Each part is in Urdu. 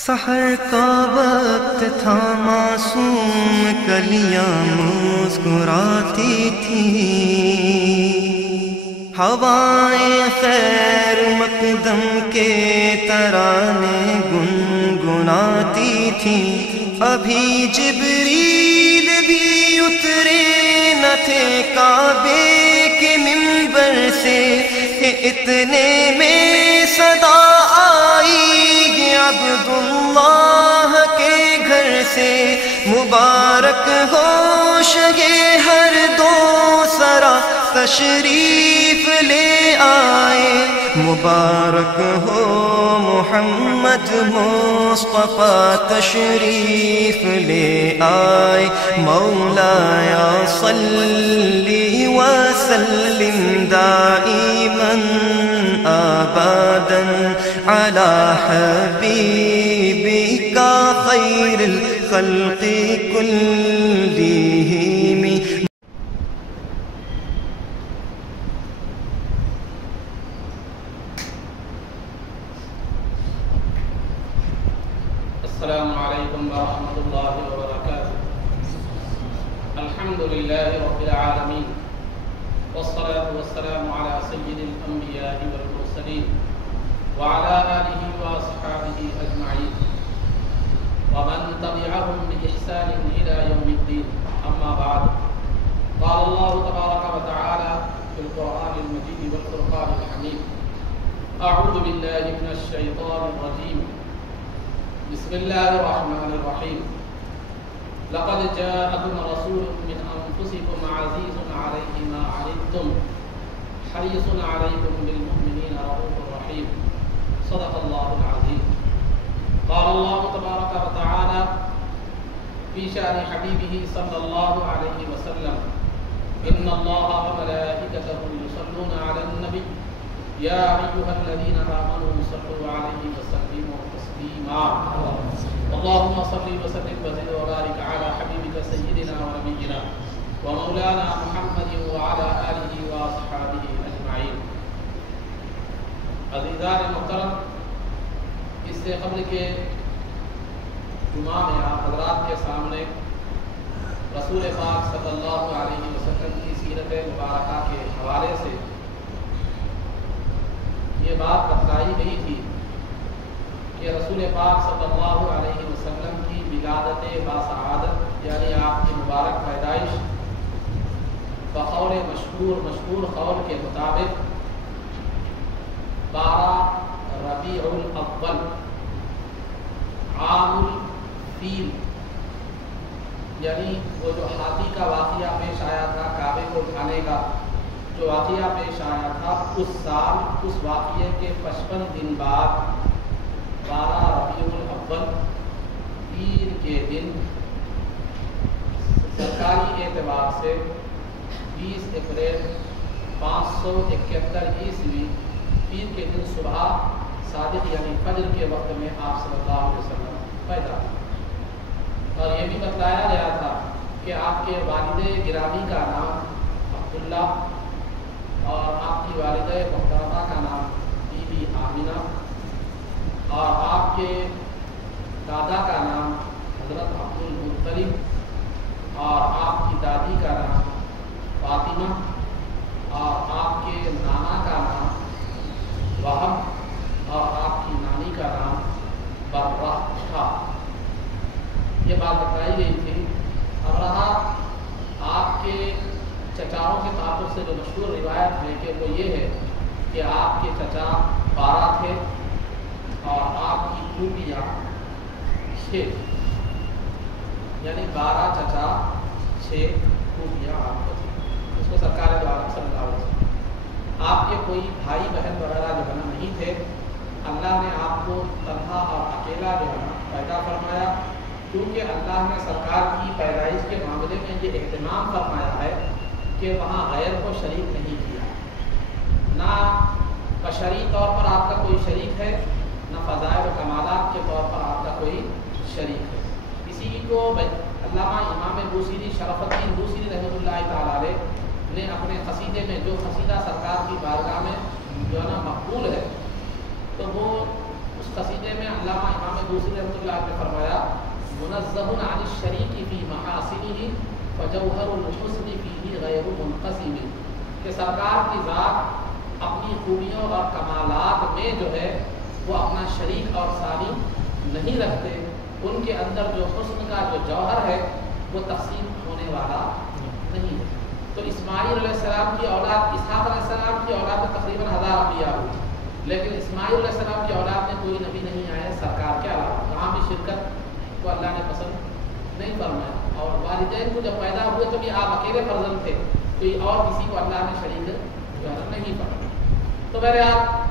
سحر کا وقت تھا، معصوم کلیاں مسکراتی تھیں، ہوائیں خیر مقدم کے ترانے گنگناتی تھیں۔ ابھی جبریل بھی اترے نہ تھے کعبے کے منبر سے، اتنے میں صدا آئی عبداللہ کے گھر سے، مبارک ہو شگے ہر دو سرا تشریف لے آئے، مبارک ہو محمد مصطفیٰ تشریف لے آئے، مولایا صلی وسلم دائما ابدا علی حبیبک خیر الخلق کلہم۔ السلام علیکم ورحمۃ اللہ وبرکاتہ۔ الحمد للہ رب العالمین، والصلاة والسلام علی سید الانبیاء والمرسلین وعلى آلہ واصحابہ اجمعین ومن تبعهم بإحسان إلى يوم الدین، اما بعد، قال اللہ تبارک وتعالی فی القرآن المجید والفرقان الحمید، اعوذ باللہ من الشیطان الرجیم، بسم اللہ الرحمن الرحیم، لقد جاءکم رسول من انفسکم عزیز علیہ ما عنتم حریص علیکم بالمؤمنین رؤوف رحیم، صدق اللہ العظیم۔ قال اللہ تبارک وتعالی فی شأن حبیبہ صلی اللہ علیہ وسلم، ان اللہ وملائکتہ یصلون علی النبی یا ایھا الذین آمنوا صلوا علیہ وسلموا تسلیما، اللہم صل وسلم وزد وبارک علی حبیبک سیدنا ونبینا ومولانا محمد وعلی آلہ واصحابہ اجمعین۔ عزیزان محترم، اس سے قبل کے جمعہ میں آپ حضرات کے سامنے رسول پاک صلی اللہ علیہ وسلم کی سیرت مبارکہ کے حوالے سے یہ بات بتلائی گئی تھی کہ رسول پاک صلی اللہ علیہ وسلم کی ولادت باسعادت یعنی آپ کی مبارک پیدائش بقول مشہور قول کے مطابق 12 ربیع الاول عام الفیل، یعنی وہ جو ہاتھی کا واقعہ پیش آیا تھا، کعبے کو اٹھانے کا جو واقعہ پیش آیا تھا، اس سال اس واقعے کے 55 دن بعد 12 ربیع الاول پیر کے دن سرکاری اعتبار سے 20 اپریل 571 عیسوی پیر کے دن صبح صادق یعنی فجر کے وقت میں آپ صلی اللہ علیہ وسلم پیدا ہوئے، اور یہ بھی بتلایا گیا تھا کہ آپ کے والد گرامی کا نام عبداللہ اور آپ کی والدہ محترمہ کا نام بی بی آمنہ اور آپ کے دادا کا نام حضرت عبد المطلب اور آپ کی دادی کا نام فاطمہ اور آپ کے نانا کا نام وہب اور آپ کی نانی کا نام برہ تھا۔ یہ بات بتائی گئی تھی۔ اب رہا آپ کے چچاؤں کے تعلق سے جو مشہور روایت ہے کہ وہ یہ ہے کہ آپ کے چچا 12 تھے اور آپ کی پھوپھیاں 6، یعنی 12 چچا 6 پھوپھیاں آپ کو تھیں۔ اس کو سرکار دو عالم صلی اللہ علیہ وسلم آپ کے کوئی بھائی بہن وغیرہ جو ہے نا نہیں تھے، اللہ نے آپ کو تنہا اور اکیلا جو ہے نا پیدا فرمایا، کیونکہ اللہ نے سرکار کی پیدائش کے معاملے میں یہ اہتمام فرمایا ہے کہ وہاں غیر کو شریک نہیں کیا، نہ بشری طور پر آپ کا کوئی شریک ہے، نہ فضائل و کمالات کے طور پر آپ کا کوئی شریک ہے۔ اسی کو علامہ امام بوصیری شرف الدین بوصیری رحمۃ اللہ تعالیٰ علیہ نے اپنے قصیدے میں جو قصیدہ سرکار کی بارگاہ میں جو ہے نا مقبول ہے، تو وہ اس قصیدے میں علامہ امام بوصیری رحمۃ اللہ علیہ نے فرمایا منزہ عن الشریک فی محاسنہ فجوہر الحسن فیہ غیر منقسم، کہ سرکار کی ذات اپنی خوبیوں اور کمالات میں جو ہے وہ اپنا شریک اور ثانی نہیں رکھتے، ان کے اندر جو حسن کا جو جوہر ہے وہ تقسیم ہونے والا نہیں ہے۔ تو اسماعیل علیہ السلام کی اولاد، اسحاق علیہ السلام کی اولاد میں تقریباً 1000 انبیاء ہوئے، لیکن اسماعیل علیہ السلام کی اولاد میں کوئی نبی نہیں آیا سرکار کے علاوہ، وہاں بھی شرکت کو اللہ نے پسند نہیں فرمایا۔ اور والدین کو جب پیدا ہوئے تو بھی آپ اکیلے فرزند تھے، کوئی اور کسی کو اللہ نے شریک نہیں فرمایا۔ تو بہرحال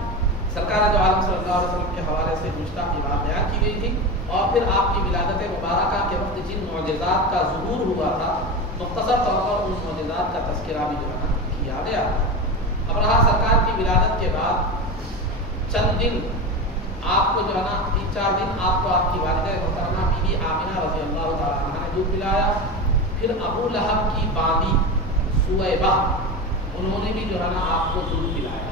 سرکار دو عالم صلی اللہ علیہ وسلم کے حوالے سے گزشتہ کی بات بیان کی گئی تھی، اور پھر آپ کی ولادت مبارکہ کے وقت جن معجزات کا ظہور ہوا تھا مختصر طور پر ان معجزات کا تذکرہ بھی جو ہے کیا گیا۔ اب رہا سرکار کی ولادت کے بعد چند دن آپ کو جو ہے نا 3-4 دن آپ کو آپ کی والدہ محترمہ بی بی آمنہ رضی اللہ تعالیٰ عنہ نے دودھ پلایا، پھر ابو لہب کی باندی سویبہ انہوں نے بھی جو ہے نا آپ کو دودھ پلایا۔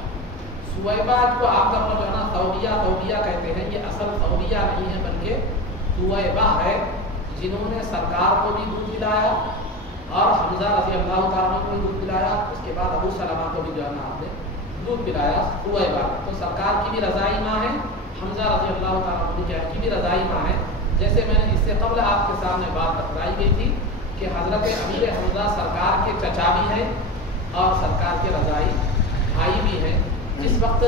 سویبہ کو آپ کا جو ہے نا توبیہ کہتے ہیں، یہ اصل توبیہ نہیں ہے بلکہ سویبہ ہے، جنہوں نے سرکار کو بھی دودھ پلایا اور حمزہ رضی اللہ تعالیٰ کو بھی دودھ پلایا، اس کے بعد ابو سلمہ کو بھی جو ہے نا آپ نے دودھ پلایا سویبہ۔ تو سرکار کی بھی رضائی ماں ہے، حمزہ رضی اللہ تعالیٰ کی بھی رضائی ماں ہے۔ جیسے میں نے اس سے قبل آپ کے سامنے بات بتلائی گئی تھی کہ حضرت امیر حمزہ سرکار کے چچا بھی ہیں اور سرکار کے رضائی بھائی بھی ہیں۔ جس وقت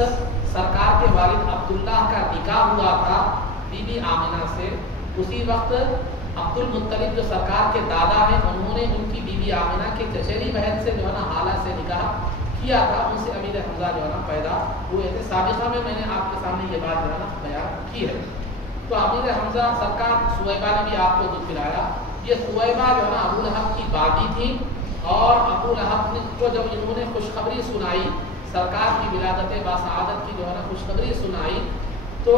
سرکار کے والد عبداللہ کا نکاح ہوا تھا بی بی آمنہ سے، اسی وقت عبد المطلب جو سرکار کے دادا ہیں انہوں نے ان کی بی بی آمنہ کے چچیری بہن سے جو ہے نا حالہ سے نکاح کیا تھا، ان سے امیر حمزہ جو ہے نا پیدا ہوئے تھے۔ سابقہ میں نے آپ کے سامنے یہ بات جو ہے نا بیان کی ہے۔ تو امیر حمزہ سرکار سویبہ نے بھی آپ کو دودھ پلایا۔ یہ سویبہ جو ہے نا ابو لہب کی باندی تھی، اور ابو لہب نے کو جب انہوں نے خوشخبری سنائی، سرکار کی ولادت باسعادت کی جو ہے نا خوشخبری سنائی، تو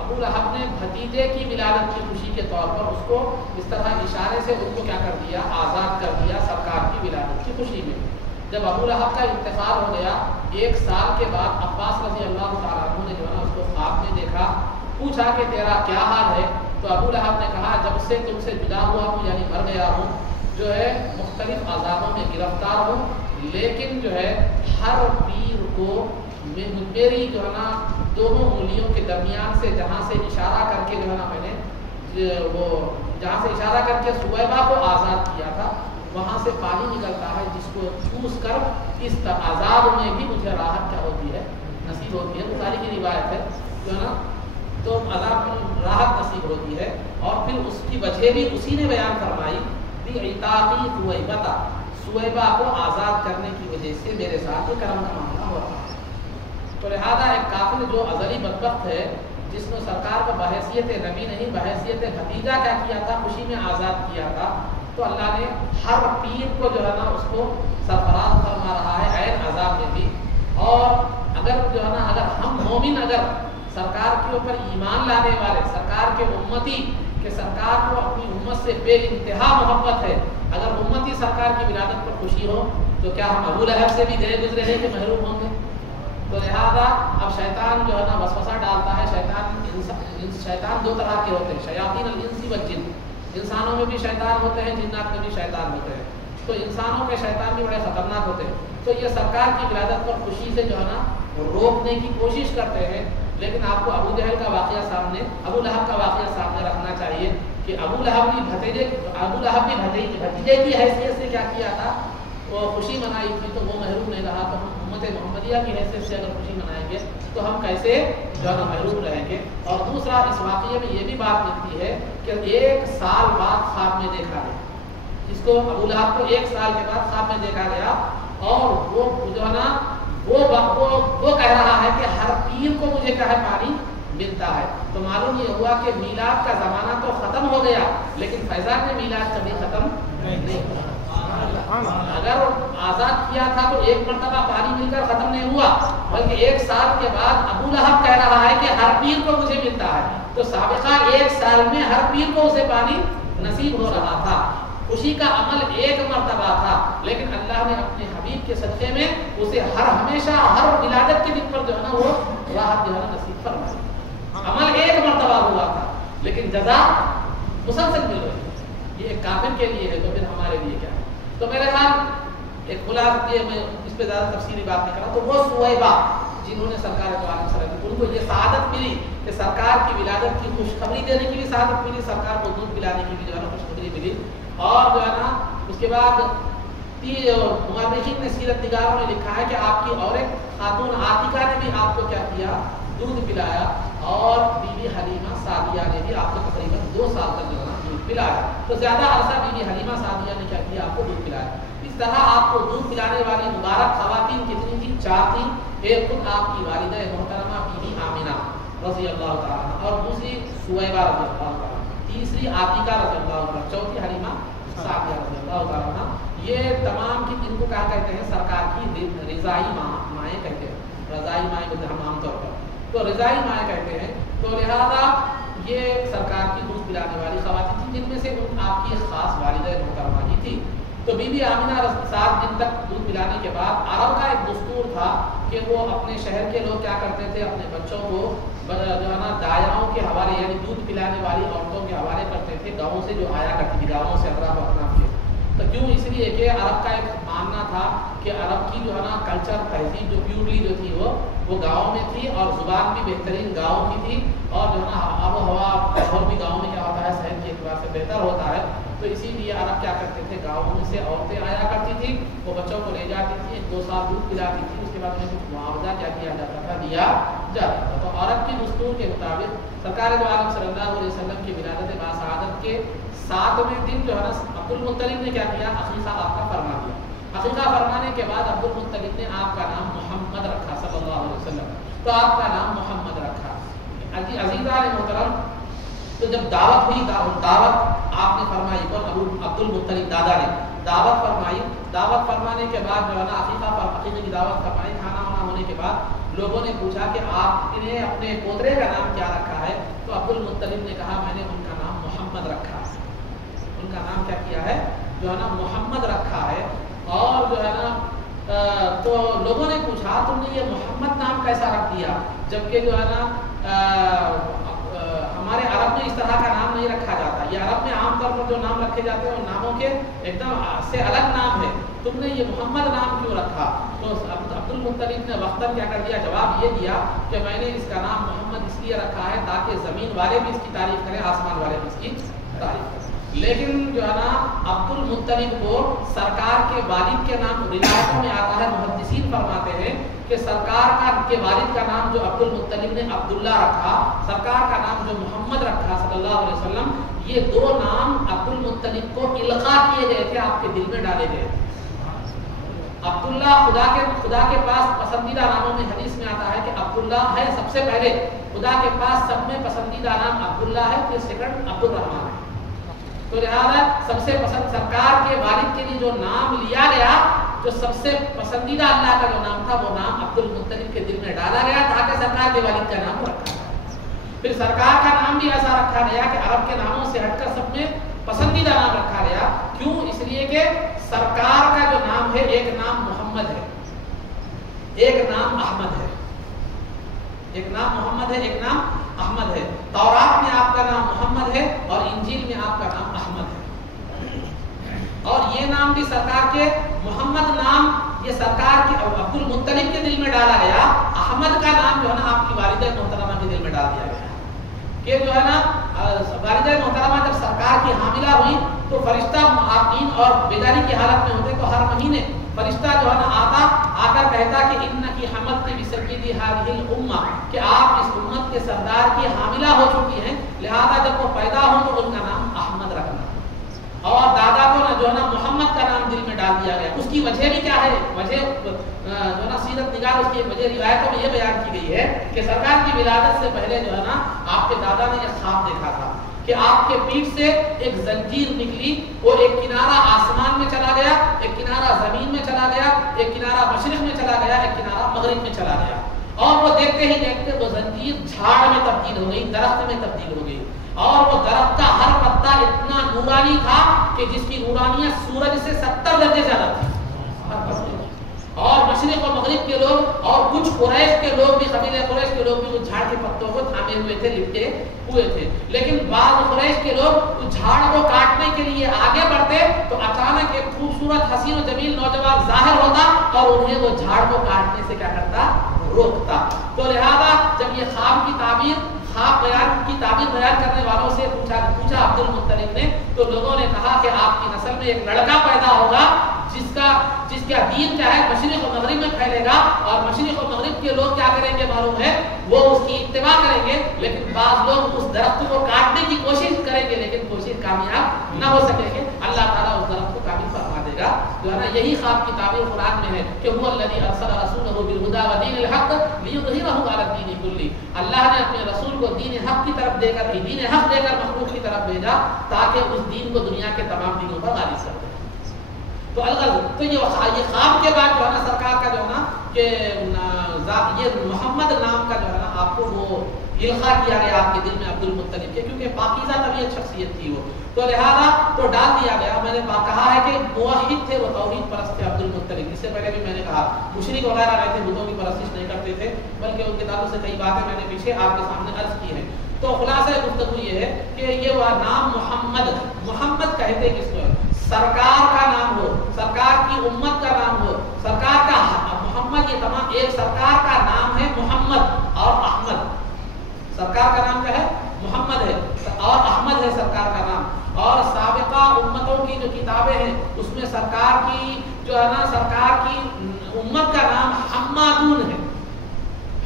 ابو لہب نے بھتیجے کی ولادت کی خوشی کے طور پر اس کو اس طرح اشارے سے ان کو کیا کر دیا، آزاد کر دیا سرکار کی ولادت کی خوشی میں۔ جب ابو لہب کا انتقال ہو گیا، 1 سال کے بعد عباس رضی اللہ تعالیٰ عنہ نے جو ہے نا اس کو خواب میں دیکھا، پوچھا کہ تیرا کیا حال ہے؟ تو ابو لہب نے کہا جب سے تم سے جدا ہوا ہوں یعنی مر گیا ہوں، جو ہے مختلف عذابوں میں گرفتار ہوں، لیکن جو ہے ہر پیر کو میری جو ہے نا دونوں انگلیوں کے درمیان سے جہاں سے اشارہ کر کے جو ہے نا میں نے وہ جہاں سے اشارہ کر کے سویبہ کو آزاد کیا تھا، وہاں سے پانی نکلتا ہے جس کو چوس کر اس عذاب میں بھی مجھے راحت کیا ہوتی ہے، نصیب ہوتی ہے۔ بخاری کی روایت ہے جو ہے نا، تو عذاب میں راحت نصیب ہوتی ہے۔ اور پھر اس کی وجہ بھی اسی نے بیان فرمائی، عتاقی سویبہ، سویبہ کو آزاد کرنے کی وجہ سے میرے ساتھ یہ کرم کا معاملہ ہو رہا ہے۔ تو لہٰذا ایک کافر جو ازلی بدبخت ہے، جس نے سرکار کو بحیثیت نبی نہیں بحیثیت بھتیجا کیا کیا تھا، خوشی میں آزاد کیا تھا، تو اللہ نے ہر پیر کو جو ہے نا اس کو سرفراز فرما رہا ہے عین عذاب میں بھی۔ اور اگر جو ہے نا اگر ہم مومن اگر سرکار کے اوپر ایمان لانے والے، سرکار کے امتی کہ سرکار کو اپنی امت سے بے انتہا محبت ہے، اگر امتی سرکار کی ولادت پر خوشی ہو تو کیا ہم ابو لہب سے بھی گئے گزرے ہیں کہ محروم ہوں گے؟ تو لہذا اب شیطان جو ہے نا وسوسہ ڈالتا ہے۔ شیطان 2 طرح کے ہوتے ہیں، شیاطین الانس والجن، انسانوں میں بھی شیطان ہوتے ہیں، جنات میں بھی شیطان ہوتے ہیں۔ تو انسانوں کے شیطان بھی بڑے خطرناک ہوتے ہیں۔ تو یہ سرکار کی ولادت پر خوشی سے جو ہے نا روکنے کی کوشش کرتے ہیں، لیکن آپ کو ابو جہل کا واقعہ سامنے، ابو لہب کا واقعہ سامنے رکھنا چاہیے کہ ابو لہب بھی بھتیجے کی حیثیت سے کیا کیا تھا، وہ خوشی منائی تھی، تو وہ محروم نہیں رہا۔ تو ہم امت محمدیہ کی حیثیت سے اگر خوشی منائیں گے تو ہم کیسے جو ہے محروم رہیں گے؟ اور دوسرا اس واقعے میں یہ بھی بات ملتی ہے کہ 1 سال بعد خواب میں دیکھا گیا، جس کو ابو لہب کو 1 سال کے بعد خواب میں دیکھا گیا، اور وہ جو ہے نا وہ کہہ رہا ہے کہ ہر پیر کو مجھے کیا ہے پانی ملتا ہے۔ تو معلوم یہ ہوا کہ میلاد کا زمانہ تو ختم ہو گیا، لیکن فیضان میں میلاد کبھی ختم نہیں ہوا۔ اگر آزاد کیا تھا تو 1 مرتبہ پانی مل کر ختم نہیں ہوا، بلکہ 1 سال کے بعد ابو لہب کہہ رہا ہے کہ ہر پیر کو مجھے ملتا ہے۔ تو سابقہ 1 سال میں ہر پیر کو اسے پانی نصیب ہو رہا تھا۔ خوشی کا عمل 1 مرتبہ تھا، لیکن اللہ نے اپنے حبیب کے صدقے میں اسے ہمیشہ ہر ولادت کے دن پر جو ہے نا وہ راحت جو ہے نا نصیب فرمائی۔ عمل ایک مرتبہ ہوا تھا لیکن جزا مسلسل مل رہی ہے. یہ ایک کافر کے لیے ہے تو پھر ہمارے لیے کیا ہے؟ تو میرے خیال ایک خلاصہ یہ میں اس پہ زیادہ تفصیلی بات نہیں کر رہا. تو وہ صہیبہ جنہوں نے سرکار دو عالم صلی اللہ علیہ وسلم ان کو یہ سعادت ملی کہ سرکار کی ولادت کی خوشخبری دینے کی بھی سعادت ملی, سرکار کو دودھ پلانے کی بھی جو ہے نا خوشخبری ملی. اور جو ہے نا اس کے بعد مورخین نے سیرت نگاروں نے لکھا ہے کہ آپ کی اور ایک خاتون عاتقہ نے بھی آپ کو کیا کیا, دودھ پلایا. اور بی بی حلیمہ سعدیہ نے بھی آپ کو تقریباً 2 سال تک جو ہے نا دودھ پلایا. تو زیادہ عرصہ بی بی حلیمہ سعدیہ نے کیا کیا, آپ کو دودھ پلایا. اس طرح آپ کو دودھ پلانے والی مبارک خواتین کتنی تھیں؟ 4 تھیں. ایک خود آپ کی والدہ محترمہ بی بی آمنہ رضی اللہ تعالیٰ عنہ, اور دوسری صہیبہ رضی اللہ تعالیٰ عنہ, تیسری عاتقہ رضی اللہ تعالیٰ عنہ, چوتھی حلیمہ سعدیہ رضی اللہ تعالیٰ عنہ. یہ تمام کی ان کو کیا کہتے ہیں؟ سرکار کی رضائی مائیں کہتے ہیں. رضائی مائیں بولتے ہم عام طور پر تو رضائی مائیں کہتے ہیں. تو لہذا یہ سرکار کی دودھ پلانے والی خواتین تھیں جن میں سے آپ کی خاص والدہ محترمہ کی تھی. تو بی بی آمنہ 7 دن تک دودھ پلانے کے بعد عرب کا ایک دستور تھا کہ وہ اپنے شہر کے لوگ کیا کرتے تھے, اپنے بچوں کو جو ہے نا دایاؤں کے حوالے یعنی دودھ پلانے والی عورتوں کے حوالے کرتے تھے. گاؤں سے جو آیا کرتی تھی, گاؤں سے اطراف اطراف کے. تو کیوں؟ اس لیے کہ عرب کا ایک ماننا تھا کہ عرب کی جو ہے نا کلچر تہذیب جو پیورلی جو تھی وہ گاؤں میں تھی, اور زبان بھی بہترین گاؤں کی تھی, اور جو ہے نا آب و ہوا اور بھی گاؤں میں کیا ہوتا ہے صحت کے اعتبار سے بہتر ہوتا ہے. تو اسی لیے عرب کیا کرتے تھے, گاؤں میں سے عورتیں آیا کرتی تھی, وہ بچوں کو لے جاتی تھی, 2 سال دودھ پلاتی تھی, اس کے بعد انہیں کچھ معاوضہ کیا کیا جاتا تھا, دیا جاتا تھا. تو عرب کی دستور کے مطابق سرکار دو عالم صلی اللہ علیہ وسلم کی ولادت باسعادت کے 7ویں دن جو ہے نا عبد المطلب نے کیا کیا, عقیقہ آپ کا فرما دیا. عقیقہ فرمانے کے بعد عبد المطلب نے آپ کا نام محمد رکھا صلی اللہ علیہ وسلم. تو آپ کا نام محمد رکھا. عزیزان محترم, تو جب دعوت ہوئی, دعوت آپ نے فرمائی, کون؟ عبد المطلب دادا نے دعوت فرمائی. دعوت فرمانے کے بعد جو ہے نا عقیقے کی دعوت فرمائی. کھانا وانا ہونے کے بعد لوگوں نے پوچھا کہ آپ نے اپنے پوترے کا نام کیا رکھا ہے؟ تو عبد المطلب نے کہا میں نے ان کا نام محمد رکھا ہے. ان کا نام کیا کیا ہے, جو ہے نا محمد رکھا ہے. اور جو ہے نا تو لوگوں نے پوچھا تم نے یہ محمد نام کیسا رکھ دیا, جبکہ جو ہے نا ہمارے عرب میں اس طرح کا نام نہیں رکھا جاتا. یہ عرب میں عام طور پر جو نام رکھے جاتے ہیں وہ ناموں کے ایک دم سے الگ نام ہے. تم نے یہ محمد نام کیوں رکھا؟ تو عبد المطلب نے وقتاً کیا کر دیا, جواب یہ دیا کہ میں نے اس کا نام محمد اس لیے رکھا ہے تاکہ زمین والے بھی اس کی تعریف کریں, آسمان والے بھی اس کی تعریف کریں. لیکن جو ہے نا عبد المطلب کو سرکار کے والد کے نام روایتوں میں آتا ہے, محدثین فرماتے ہیں کہ سرکار کے والد کا نام جو عبد المطلب نے عبداللہ رکھا, سرکار کا نام جو محمد رکھا صلی اللہ علیہ وسلم, یہ 2 نام عبد المطلب کو القاء کیے گئے تھے, آپ کے دل میں ڈالے گئے تھے. عبداللہ خدا کے پاس پسندیدہ ناموں میں حدیث میں آتا ہے کہ عبداللہ ہے سب سے پہلے, خدا کے پاس سب میں پسندیدہ نام عبداللہ ہے, پھر سیکنڈ عبد الرحمن ہے. تو لہٰذا سب سے پسند سرکار کے والد کے لیے جو نام لیا گیا, جو سب سے پسندیدہ اللہ کا جو نام تھا وہ نام عبد المطلب کے دل میں ڈالا گیا تاکہ سرکار کے والد کا نام رکھا گیا. پھر سرکار کا نام بھی ایسا رکھا گیا کہ عرب کے ناموں سے ہٹ کر سب میں پسندیدہ نام رکھا گیا. کیوں؟ اس لیے کہ سرکار کا جو نام ہے, ایک نام محمد ہے, ایک نام احمد ہے. ایک نام محمد ہے, ایک نام احمد ہے. تورات میں آپ کا نام محمد ہے اور انجیل میں آپ کا نام احمد ہے. اور یہ نام بھی سرکار کے محمد نام یہ سرکار کے عبد المطلب کے دل میں ڈالا گیا. احمد کا نام جو ہے نا آپ کی والدہ محترمہ کے دل میں ڈال دیا گیا کہ جو ہے نا والدہ محترمہ جب سرکار کی حاملہ ہوئی تو فرشتہ معاقین اور بیداری کی حالت میں ہوتے, تو ہر مہینے فرشتہ جو ہے نا آ کر کہتا کہ انکی حملت بسیدی ہذہ الامہ, کہ آپ اس امت کے سردار کی حاملہ ہو چکی ہیں, لہذا جب وہ پیدا ہوں تو ان کا نام احمد رکھنا. اور دادا کو نا جو ہے نا محمد کا نام دل میں ڈال دیا گیا. اس کی وجہ بھی کیا ہے, وجہ جو ہے نا سیرت نگار اس کی وجہ روایتوں میں یہ بیان کی گئی ہے کہ سرکار کی ولادت سے پہلے جو ہے نا آپ کے دادا نے ایک خواب دیکھا تھا کہ آپ کے پیٹھ سے ایک زنجیر نکلی, اور ایک کنارہ آسمان میں چلا گیا, ایک کنارہ زمین میں چلا گیا, ایک کنارہ مشرق میں چلا گیا, ایک کنارہ مغرب میں چلا گیا. اور وہ دیکھتے ہی دیکھتے وہ زنجیر جھاڑ میں تبدیل ہو گئی, درخت میں تبدیل ہو گئی. اور وہ درخت کا ہر پتا اتنا نورانی تھا کہ جس کی نورانیت سورج سے 70 درجے زیادہ تھی. اور مشرق و مغرب کے لوگ اور کچھ قریش کے لوگ بھی، قبیلہ قریش کے لوگ بھی اس جھاڑ کے پتوں کو تھامے ہوئے تھے، لپٹے ہوئے تھے. لیکن بعض قریش کے لوگ اس جھاڑ کو کاٹنے کے لیے آگے بڑھتے تو اچانک ایک خوبصورت حسین و جمیل نوجوان ظاہر ہوتا اور انہیں وہ جھاڑ کو کاٹنے سے کیا کرتا؟ روکتا. تو لہذا جب یہ خواب کی تعبیر بیان کرنے والوں سے پوچھا عبد المطلب نے، تو لوگوں نے کہا کہ آپ کی نسل میں ایک لڑکا پیدا ہوگا جس کا دین کیا ہے مشرق و مغرب میں پھیلے گا، اور مشرق و مغرب کے لوگ کیا کریں گے معلوم ہے، وہ اس کی اتباع کریں گے. لیکن بعض لوگ اس درخت کو کاٹنے کی کوشش کریں گے لیکن کوشش کامیاب نہ ہو سکیں گے. اللہ تعالیٰ اس درخت کو کامل فرما دے گا. جو ہے نا یہی خواب کی تعبیر قرآن میں ہے کہ هو الذی ارسل رسولہ بالہدی ودین الحق لیظہرہ علی الدین کلہ. اللہ نے اپنے رسول کو دین حق کی طرف دے کر مخلوق کی طرف بھیجا تاکہ اس دین کو دنیا کے تمام دینوں پر غالب کر دے. تو الغرض تو یہ خواب کے بعد جو ہے نا سرکار کا جو ہے نا کہ یہ محمد نام کا جو ہے نا آپ کو وہ القاء کیا گیا آپ کے دل میں عبد المطلب کے، کیونکہ پاکیزہ طبیعت شخصیت تھی وہ، تو لہذا تو ڈال دیا گیا. میں نے کہا ہے کہ موحد تھے وہ، توحید پرست تھے عبد المطلب. اس سے پہلے بھی میں نے کہا مشرک وغیرہ رہتے، بتوں کی پرستش نہیں کرتے تھے، بلکہ ان کے تعلق سے کئی باتیں میں نے پیچھے آپ کے سامنے عرض کی ہیں. تو خلاصہ گفتگو یہ ہے کہ یہ وہ نام محمد کہتے کس کو ہے؟ سرکار کا نام ہو، سرکار کی امت کا نام ہو، سرکار کا محمد، یہ تمام ایک سرکار کا نام ہے محمد اور احمد. سرکار کا نام کیا ہے؟ محمد ہے اور احمد ہے سرکار کا نام. اور سابقہ امتوں کی جو کتابیں ہیں اس میں سرکار کی جو ہے نا سرکار کی امت کا نام حمادون ہے،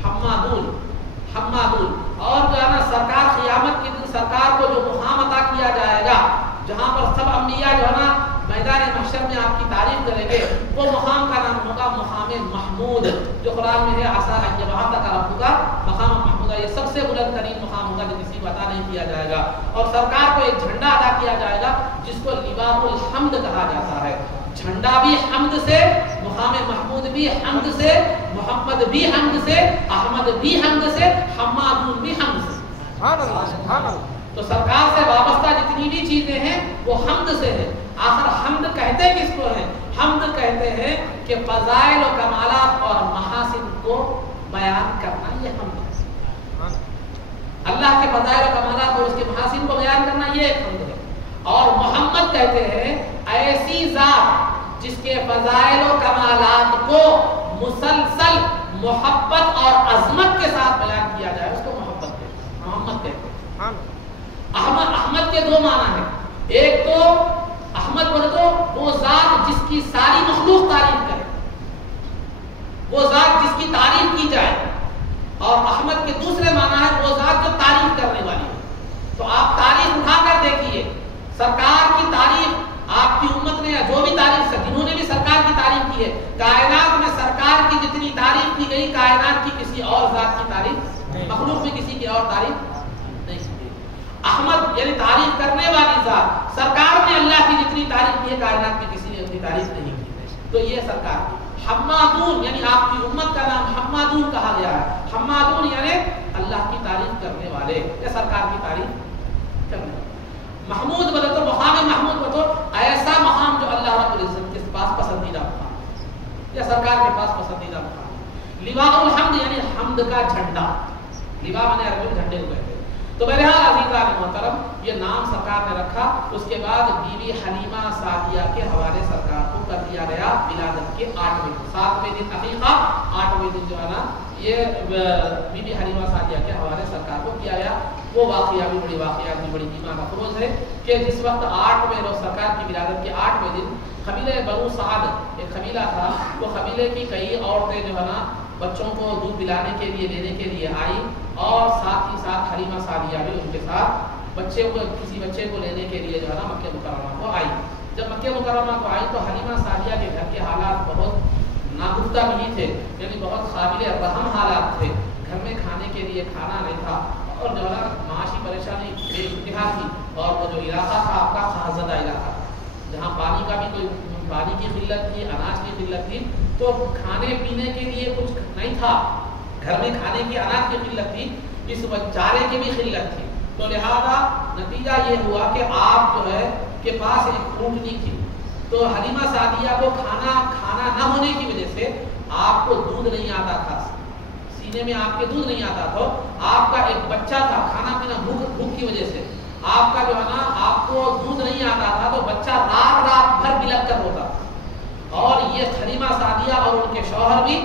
حمادون. اور جو ہے نا سرکار قیامت کے دن سرکار کو جو مقام عطا کیا جائے گا جہاں پر سب انبیاء جو ہے نا میدان محشر میں آپ کی تعریف کریں گے، وہ مقام کا نام ہوگا مقام محمود، جو قرآن میں ہے عسیٰ ان یبعثک ربک مقام محمود. یہ سب سے بلند ترین مقام ہوگا جو کسی کو عطا نہیں کیا جائے گا. اور سرکار کو ایک جھنڈا عطا کیا جائے گا جس کو لواء الحمد کہا جاتا ہے. جھنڈا بھی حمد سے، مقام محمود بھی حمد سے، محمد بھی حمد سے، احمد بھی حمد سے، حمادون بھی حمد سے. سبحان اللہ سبحان اللہ. تو سرکار سے وابستہ جتنی بھی چیزیں ہیں وہ حمد سے ہے. آخر حمد کہتے کس کو ہیں؟ حمد کہتے ہیں کہ فضائل و کمالات اور محاسن کو بیان کرنا، یہ حمد ہے. اللہ کے فضائل و کمالات اور اس کے محاسن کو بیان کرنا یہ ایک حمد ہے. اور محمد کہتے ہیں ایسی ذات جس کے فضائل و کمالات کو مسلسل محبت اور عظمت کے ساتھ بیان کیا جائے اس کو محمد کہتے ہیں. احمد کے دو معنی ہیں. ایک تو احمد بولے تو وہ ذات جس کی ساری مخلوق تعریف کرے، وہ ذات جس کی تعریف کی جائے. اور احمد کے دوسرے معنی ہے وہ ذات جو تعریف کرنے والی ہے. تو آپ تاریخ اٹھا کر دیکھیے، سرکار کی تعریف آپ کی امت نے جو بھی تعریف جنہوں نے بھی سرکار کی تعریف کی ہے، کائنات میں سرکار کی جتنی تعریف کی گئی کائنات کی کسی اور ذات کی تعریف، مخلوق میں کسی کی اور تعریف نہیں کی گئی. احمد یعنی تعریف کرنے والی ذات، سرکار نے اللہ کی جتنی تعریف کی ہے کائنات میں کسی نے اپنی تعریف نہیں کی. تو یہ سرکار کی. حمادون یعنی آپ کی امت کا نام حمادون کہا گیا ہے. حمادون یعنی اللہ کی تعریف کرنے والے یا سرکار کی تعریف کرنے والے. محمود بولے تو مقام محمود بولے تو ایسا مقام جو اللہ رب العزت کے پاس پسندیدہ مقام یا سرکار کے پاس پسندیدہ مقام. لواء الحمد یعنی حمد کا جھنڈا. لواء مانے عربی میں جھنڈے کو کہتے ہیں. تو بہرحال عزیزان محترم یہ نام سرکار نے رکھا. اس کے بعد بی بی حلیمہ سعدیہ کے حوالے سرکار کو کر دیا گیا ولادت کے 8ویں دن. 7ویں دن عقیقہ، 8ویں دن جو ہے نا یہ بی بی حلیمہ سعدیہ کے حوالے سرکار کو کیا گیا. وہ واقعہ بھی بڑی واقعات بھی بڑی ایمان افروز ہے کہ جس وقت 8ویں روز سرکار کی ولادت کے 8ویں دن قبیلہ بنو سعد ایک قبیلہ تھا، وہ قبیلے کی کئی عورتیں جو ہے نا بچوں کو دودھ پلانے کے لیے لینے کے لیے آئی اور ساتھ ہی ساتھ حلیمہ سعدیہ بھی ان کے ساتھ کسی بچے کو لینے کے لیے جو ہے نا مکہ مکرمہ کو آئی. جب مکہ مکرمہ کو آئی تو حلیمہ سعدیہ کے گھر کے حالات بہت ناگفتہ نہیں تھے، یعنی بہت قابل رحم حالات تھے. گھر میں کھانے کے لیے کھانا نہیں تھا اور جو ہے نا معاشی پریشانی بے انتہا تھی. اور وہ جو علاقہ تھا آپ کا خاص زدہ علاقہ تھا جہاں پانی کا بھی کوئی پانی کی قلت تھی، اناج کی قلت تھی، تو کھانے پینے کے لیے کچھ نہیں تھا. گھر میں کھانے کی اناج کی قلت تھی، اس چارے کی بھی قلت تھی. تو لہذا نتیجہ یہ ہوا کہ آپ جو ہے کے پاس ایک اونٹنی تھی. تو حلیمہ سعدیہ کو کھانا نہ ہونے کی وجہ سے آپ کو دودھ نہیں آتا تھا، سینے میں آپ کے دودھ نہیں آتا تھا، آپ کا ایک بچہ تھا، کھانا پینا بھوک کی وجہ سے آپ کا جو ہے نا آپ کو دودھ نہیں آتا تھا، تو بچہ رات بھر بلک کر روتا تھا۔ اور یہ حلیمہ سعدیہ اور ان کے شوہر بھی،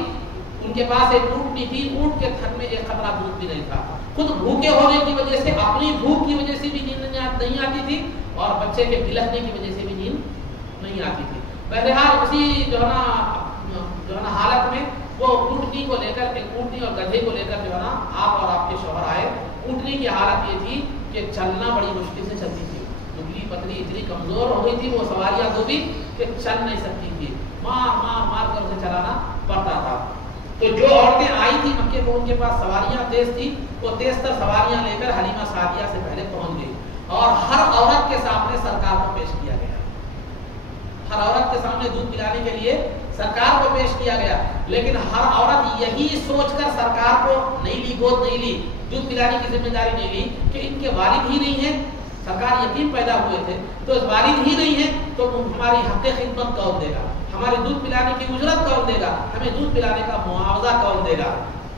ان کے پاس ایک اونٹنی تھی، اونٹ کے تھن میں ایک قطرہ دودھ بھی نہیں تھا، خود بھوکے ہونے کی وجہ سے، اپنی بھوک کی وجہ سے بھی نیند نہیں آتی تھی اور بچے کے بلکنے کی وجہ سے بھی نیند نہیں آتی تھی۔ بہرحال اسی جو ہے نا حالت میں وہ اونٹنی کو لے کر، ایک اونٹنی اور گدھے کو لے کر جو ہے نا آپ اور آپ کے شوہر آئے۔ اونٹنی کی حالت یہ تھی کہ چلنا بڑی مشکل سے چلتی تھی، دبلی پتلی اتنی کمزور ہو گئی تھی وہ سواریاں تو بھی کہ چل نہیں سکتی تھی، مار کر اسے چلانا پڑتا تھا۔ تو جو عورتیں آئی تھی مکے کو، ان کے پاس سواریاں تیز تھی، وہ تیز تر سواریاں لے کر حلیمہ سعدیہ سے پہلے پہنچ گئی اور ہر عورت کے سامنے سرکار کو پیش کیا گیا، ہر عورت کے سامنے دودھ پلانے کے لیے سرکار کو پیش کیا گیا۔ لیکن ہر عورت یہی سوچ کر سرکار کو نہیں لی، گود نہیں لی، دودھ پلانے کی ذمہ داری نہیں لی کہ ان کے والد ہی نہیں ہیں، سرکار یتیم پیدا ہوئے تھے تو والد ہی نہیں ہے تو ہماری حق خدمت کون دے گا، ہمارے دودھ پلانے کی اجرت کون دے گا، ہمیں دودھ پلانے کا معاوضہ کون دے گا۔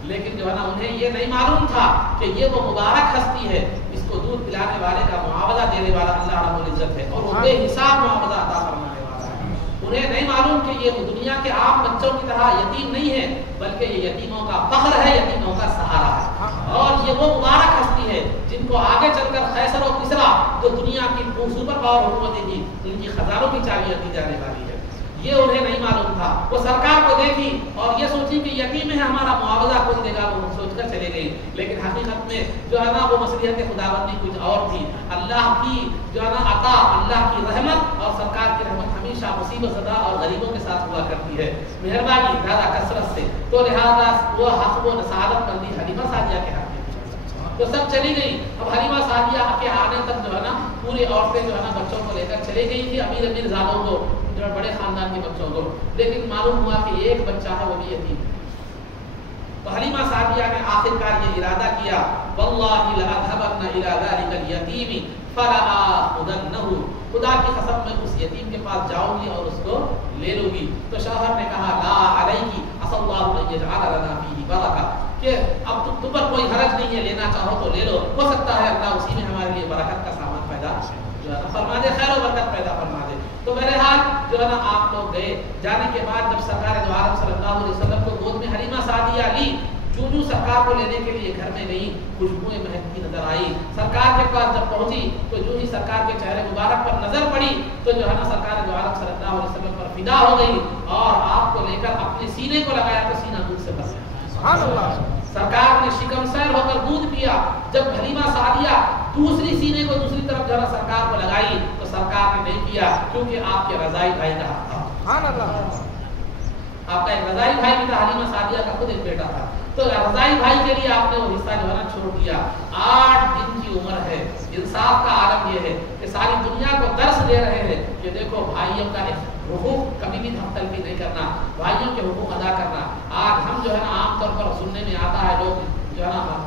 لیکن جو ہے نا انہیں یہ نہیں معلوم تھا کہ یہ وہ مبارک ہستی ہے، اس کو دودھ پلانے والے کا معاوضہ دینے والا اللہ رب العزت ہے اور وہ بے حساب معاوضہ عطا فرمانے والا ہے۔ انہیں نہیں معلوم کہ یہ دنیا کے عام بچوں کی طرح یتیم نہیں ہے، بلکہ یہ یتیموں کا فخر ہے، یتیموں کا سہارا ہے، اور یہ وہ مبارک ہستی ہے جن کو آگے چل کر قیصر و کسریٰ جو دنیا کی سپر پاور حکومتیں تھی ان کی خزانوں کی چابیاں دی جانے والی ہے۔ یہ انہیں نہیں معلوم تھا، وہ سرکار کو دیکھی اور یہ سوچی کہ یتیم ہے، ہمارا معاوضہ کون دے گا، وہ سوچ کر چلے گئی۔ لیکن حقیقت میں جو ہے نا وہ مصلحت خداوندی کچھ اور تھی، اللہ کی جو ہے نا عطا، اللہ کی رحمت، اور سرکار کی رحمت ہمیشہ مصیبت زدہ اور غریبوں کے ساتھ ہوا کرتی ہے، مہربانی زیادہ کثرت سے، تو لہذا وہ حق و سعادت مندی حلیمہ سعدیہ کے حق میں تو سب چلی گئی۔ اب حلیمہ سعدیہ کے آنے تک جو ہے نا پوری عورتیں جو ہے نا بچوں کو لے کر چلی گئی تھی، امیر زادوں کو، جو بڑے خاندان کے بچوں کو، لیکن معلوم ہوا کہ ایک بچہ ہے وہ بھی یتیم ہے۔ تو حلیمہ سعدیہ نے آخرکار یہ ارادہ کیا، واللہ لأذهبن إلى ذلك اليتيم فلآخذنه، خدا کی قسم میں اس یتیم کے پاس جاؤں گی اور اس کو لے لوں گی۔ تو شوہر نے کہا لا علیکی عسى الله ان يجعل لنا فيه برکہ، کہ اب تم پر کوئی حرج نہیں ہے، لینا چاہو تو لے لو، ہو سکتا ہے اللہ اسی میں ہمارے لیے برکت کا سامان پیدا جو ہے نا فرما دے، خیر و برکت پیدا فرما دے۔ تو بہرحال جو ہے نا آپ لوگ گئے، جانے کے بعد جب سرکار دو عالم صلی اللہ علیہ وسلم کو گود میں حلیمہ سعدیہ لی، جو سرکار کو لینے کے لیے گھر میں گئی، خوشبوئیں مہکتی نظر آئی، سرکار کے پاس جب پہنچی تو جو ہی سرکار کے چہرے مبارک پر نظر پڑی تو جو ہے نا سرکار دو عالم صلی اللہ علیہ وسلم پر فدا ہو گئی اور آپ کو لے کر اپنے سینے کو لگایا تو سینہ دودھ سے بھر گیا، سبحان اللہ۔ سرکار نے شکم سیر ہو کر دودھ پیا۔ جب حلیمہ سعدیہ دوسری سینے کو دوسری طرف جو ہے سرکار کو لگائی تو سرکار نے نہیں کیا، کیونکہ آپ کے رضائی بھائی کا حق تھا، سبحان اللہ۔ آپ کا ایک رضائی بھائی بھی تھا، حلیمہ سعدیہ کا خود ایک بیٹا تھا، تو رضائی بھائی کے لیے آپ نے وہ حصہ جو ہے نا چھوڑ دیا۔ 8 دن کی عمر ہے، انصاف کا عالم یہ ہے کہ ساری دنیا کو درس دے رہے ہیں کہ دیکھو بھائیوں کا حقوق کبھی بھی ہم تلفی نہیں کرنا، بھائیوں کے حقوق ادا کرنا۔ آج ہم جو ہے نا عام طور پر سننے میں آتا ہے، لوگ جو ہے نا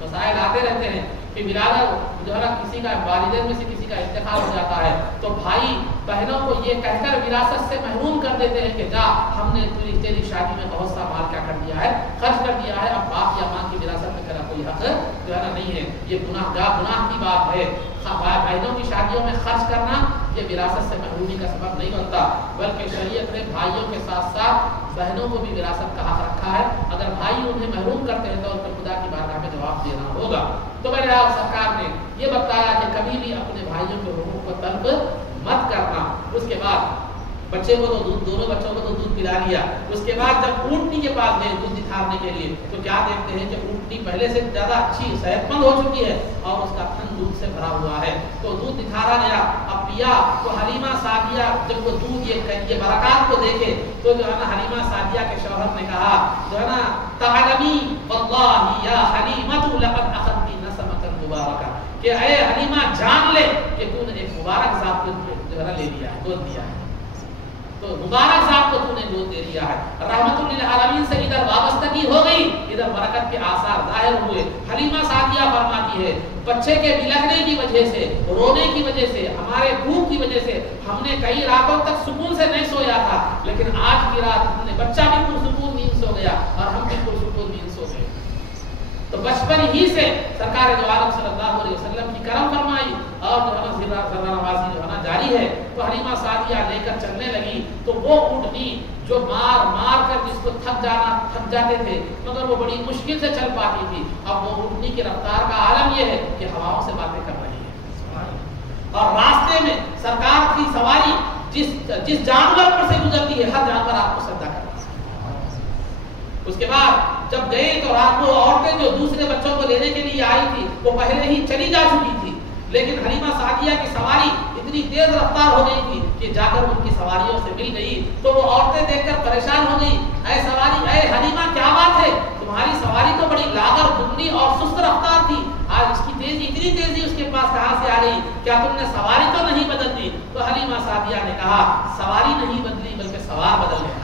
مسائل آتے رہتے ہیں کہ برادر جو ہے نا کسی کا والدین میں سے کسی کا انتقال ہو جاتا ہے تو بھائی بہنوں کو یہ کہہ کر وراثت سے محروم کر دیتے ہیں کہ جا ہم نے تیری شادی میں بہت سا مال کیا کر دیا ہے، خرچ کر دیا ہے، اب باپ یا ماں کی وراثت میں تیرا کوئی حق جو ہے نا نہیں ہے۔ یہ گناہ کی بات ہے۔ بہنوں کی شادیوں میں خرچ کرنا یہ وراثت سے محرومی کا سبب نہیں بنتا، بلکہ شریعت نے بھائیوں کے ساتھ ساتھ بہنوں کو بھی وراثت کا حق رکھا ہے۔ اگر بھائی انہیں محروم کرتے ہیں تو ان کو خدا کی بارگاہ میں جواب دینا ہوگا۔ تو بہرحال سرکار نے یہ بتایا کہ کبھی بھی اپنے بھائیوں کے حقوق کو طلب مت کرنا۔ اس کے بعد بچے کو تو دونوں بچوں کو تو دودھ پلا لیا، اس کے بعد جب اونٹنی کے پاس گئے دودھ دکھانے کے لیے تو کیا دیکھتے ہیں کہ اونٹنی پہلے سے زیادہ اچھی صحت مند ہو چکی ہے اور اس کا تھن دودھ سے بھرا ہوا ہے، تو دودھ دکھانا گیا۔ اب پیا تو حلیمہ سعدیہ جب وہ دودھ یہ برکات کو دیکھے تو جو ہے نا حلیمہ سعدیہ کے شوہر نے کہا جو ہے نا تعلمی واللہ یا حلیمۃ لقد اخذتی نسمۃ مبارکہ، کہ اے حلیمہ جان لے کہ تو نے ایک مبارک ذات کو جو ہے نا لے لیا ہے، گود دیا ہے۔ تو مبارک صاحب کو تو نے گود دے دیا ہے. رحمت للعالمین سے ادھر وابستگی ہو گئی, ادھر برکت کے آثار ظاہر ہوئے. حلیمہ سعدیہ فرماتی ہے بچے کے بلکنے کی وجہ سے, رونے کی وجہ سے, ہمارے بھوک کی وجہ سے ہم نے کئی راتوں تک سکون سے نہیں سویا تھا, لیکن آج کی رات ہم نے بچہ بھی پرسکون نیند سو گیا اور ہم بھی پرسکون نیند سو گئے. تو بچپن ہی سے سرکار دو عالم صلی اللہ علیہ وسلم کی کرم فرمائی اور جو ہے نا ذرہ نوازی جو ہے نا جاری ہے. تو حلیمہ سعدیہ لے کر چلنے لگی تو وہ اونٹنی جو مار مار کر جس کو تھک جاتے تھے مگر وہ بڑی مشکل سے چل پاتی تھی, اب وہ اونٹنی کی رفتار کا عالم یہ ہے کہ ہواؤں سے باتیں کر رہی ہے. اور راستے میں سرکار کی سواری جس جانور پر سے گزرتی ہے ہر جانور آپ کو سجدہ کرتا ہے. اس کے بعد جب گئے تو رات کو عورتیں جو دوسرے بچوں کو لینے کے لیے آئی تھی وہ پہلے ہی چلی جا چکی تھی, لیکن حلیمہ سعدیہ کی سواری اتنی تیز رفتار ہو گئی تھی کہ جا کر ان کی سواریوں سے مل گئی. تو وہ عورتیں دیکھ کر پریشان ہو گئی, اے سواری, اے حلیمہ کیا بات ہے, تمہاری سواری تو بڑی لاغر دگنی اور سست رفتار تھی, آج اس کی تیزی اتنی تیزی اس کے پاس کہاں سے آ گئی, کیا تم نے سواری تو نہیں بدل دی؟ تو حلیمہ سعدیہ نے کہا سواری نہیں بدلی بلکہ سوار بدل گیا.